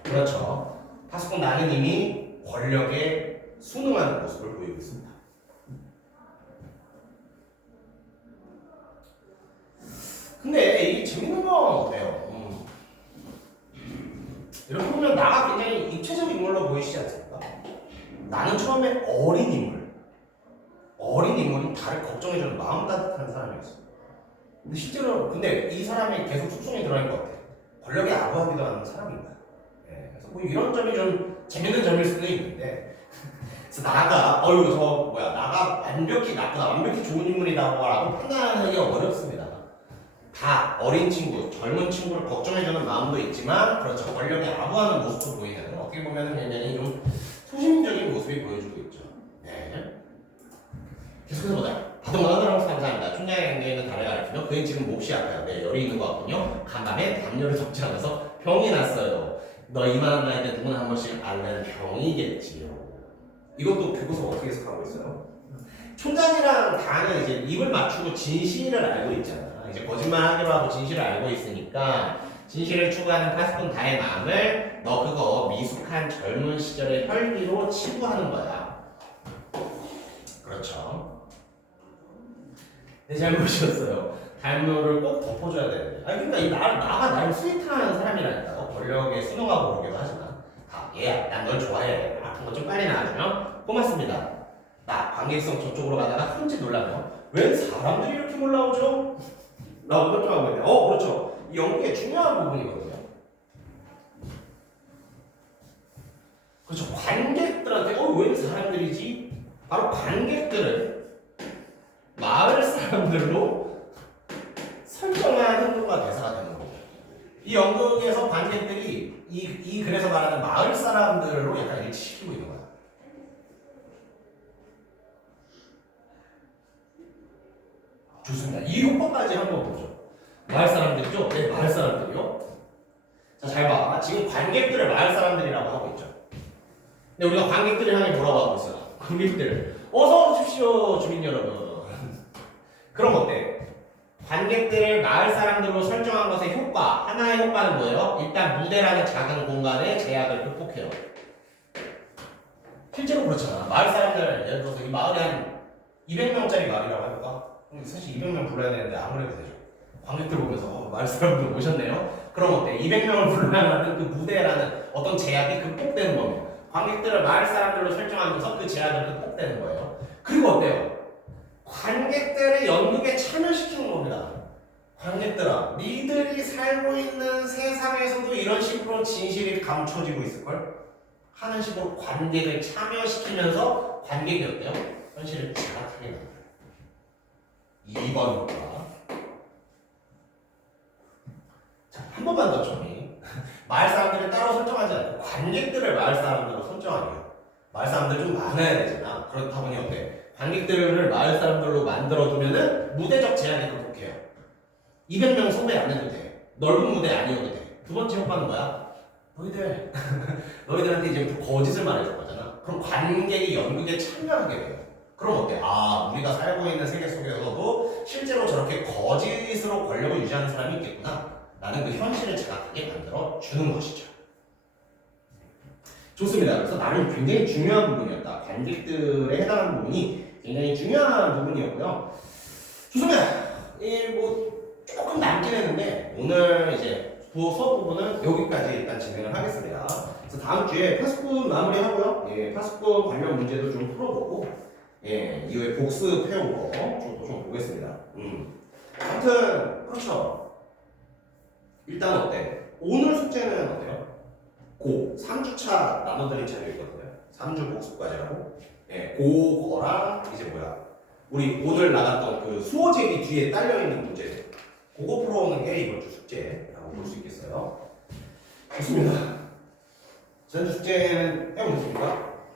그렇죠. 파스콘 나는 이미 권력에 순응하는 모습을 보이고 있습니다. 근데 이게 재밌는 건 어때요? 이렇게 보면 나가 굉장히 입체적 인물로 보이시지 않습니까? 나는 처음에 어린 인물이 나를 걱정해주는 마음 따뜻한 사람이었어. 근데 실제로 이 사람이 계속 숙성이 들어있는 것 같아. 권력에 아부하기도 하는 사람인 거야. 예, 그래서 뭐 이런 점이 좀 재밌는 점일 수도 있는데, 그래서 나가 완벽히 나쁘다, 완벽히 좋은 인물이다라고 판단하기 어렵습니다. 다 어린 친구, 젊은 친구를 걱정해주는 마음도 있지만, 그렇죠. 권력에 아부하는 모습도 보이는, 어떻게 보면 굉장히 좀 소심적인 모습이 보여주고 있죠. 네. 계속해서 보자. 바동만 하느라고 감사합니다. 총장의 경계에는 달을 가리키며 그는 지금 몹시 아파요. 네, 열이 있는 것 같군요. 간밤에 담요를 덮지 않아서 병이 났어요. 너 이만한 나이 때 누구나 한 번씩 앓는 병이겠지요. 이것도 교과서 어떻게 해석하고 있어요? 총장이랑 다는 이제 입을 맞추고 진실을 알고 있잖아. 이제 거짓말하기로 하고 진실을 알고 있으니까 진실을 추구하는 파스콘 다의 마음을 너 그거 미숙한 젊은 시절의 혈기로 치부하는 거야. 그렇죠. 내 잘못이었어요. 담요를 꼭 덮어줘야 되는데. 아니 그러니까 나가 나를 스윗하는 사람이라니까. 권력에 순응하고 그러기도 하지만 얘야 난 널 좋아해. 아픈 거 좀 빨리 나아주면 고맙습니다. 나 관객석 저쪽으로 가다가 흠칫 놀라며 왜 사람들이 이렇게 올라오죠? 라고 걱정하고 있는데 그렇죠. 이 연극의 중요한 부분이거든요. 그렇죠. 관객들한테 왜 사람들이지? 바로 관객들을 마을 사람들로 설정한 행동과 대사가 되는 거고, 이 연극에서 관객들이 이 글에서 말하는 마을 사람들로 약간 일치시키고 있는 거야. 좋습니다. 이 효과까지 한번 보죠. 마을 사람들이죠? 네, 마을 사람들이요. 자, 잘 봐. 지금 관객들을 마을 사람들이라고 하고 있죠. 근데 우리가 관객들을 향해 뭐라고 하고 있어요? 관객들, 어서 오십시오, 주민 여러분. 그럼 어때? 관객들을 마을 사람들로 설정한 것의 효과, 하나의 효과는 뭐예요? 일단 무대라는 작은 공간의 제약을 극복해요. 실제로 그렇잖아. 마을 사람들, 예를 들어서 이 마을이 한 200명짜리 마을이라고 해볼까? 사실 200명 불러야 되는데 아무래도 되죠. 관객들 보면서 마을 사람들 오셨네요. 그럼 어때? 200명을 불러야하는 그 무대라는 어떤 제약이 극복되는 겁니다. 관객들을 마을 사람들로 설정하면서 그 제약을 극복되는 거예요. 그리고 어때요? 관객들을 연극에 참여시키는 겁니다. 관객들아, 니들이 살고 있는 세상에서도 이런 식으로 진실이 감춰지고 있을걸? 하는 식으로 관객을 참여시키면서 관객이 어때요? 현실을 자각하게 만들어요. 2번 효과. 자, 한 번만 더 정리. 마을 사람들을 따로 설정하지 않고 관객들을 마을 사람들로 설정하게요. 마을 사람들 좀 많아야 되잖아. 그렇다 보니 어때? 관객들을 마을 사람들로 만들어두면은 무대적 제약이 극복해요. 200명 섭외 안 해도 돼. 넓은 무대 아니어도 돼. 두 번째 효과는 뭐야? 너희들한테 이제부터 거짓을 말해줄 거잖아. 그럼 관객이 연극에 참여하게 돼요. 그럼 어때? 우리가 살고 있는 세계 속에서도 실제로 저렇게 거짓으로 권력을 유지하는 사람이 있겠구나. 라는 그 현실을 자각하게 만들어 주는 것이죠. 좋습니다. 그래서 나는 굉장히 중요한 부분이었다. 관객들에 해당하는 부분이 굉장히 중요한 부분이었고요. 좋습니다. 뭐 조금 남긴 했는데 오늘 이제 수업 부분은 여기까지 일단 진행을 하겠습니다. 그래서 다음 주에 파수꾼 마무리하고요. 파수꾼 관련 문제도 좀 풀어보고 이후에 복습해온 거 좀 보겠습니다. 아무튼 그렇죠. 일단 어때? 오늘 숙제는 어때요? 3주차 나눠드린 책이 있거든요. 3주 복습과제라고. 그거랑 이제 우리 오늘 나갔던 그 수어 제기 뒤에 딸려있는 문제 그거 풀어오는 게 이번 주 숙제라고 볼 수 있겠어요. 좋습니다. 전주 숙제는 해보셨습니까?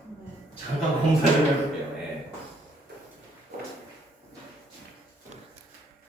네. 잠깐 검사 좀 해볼게요.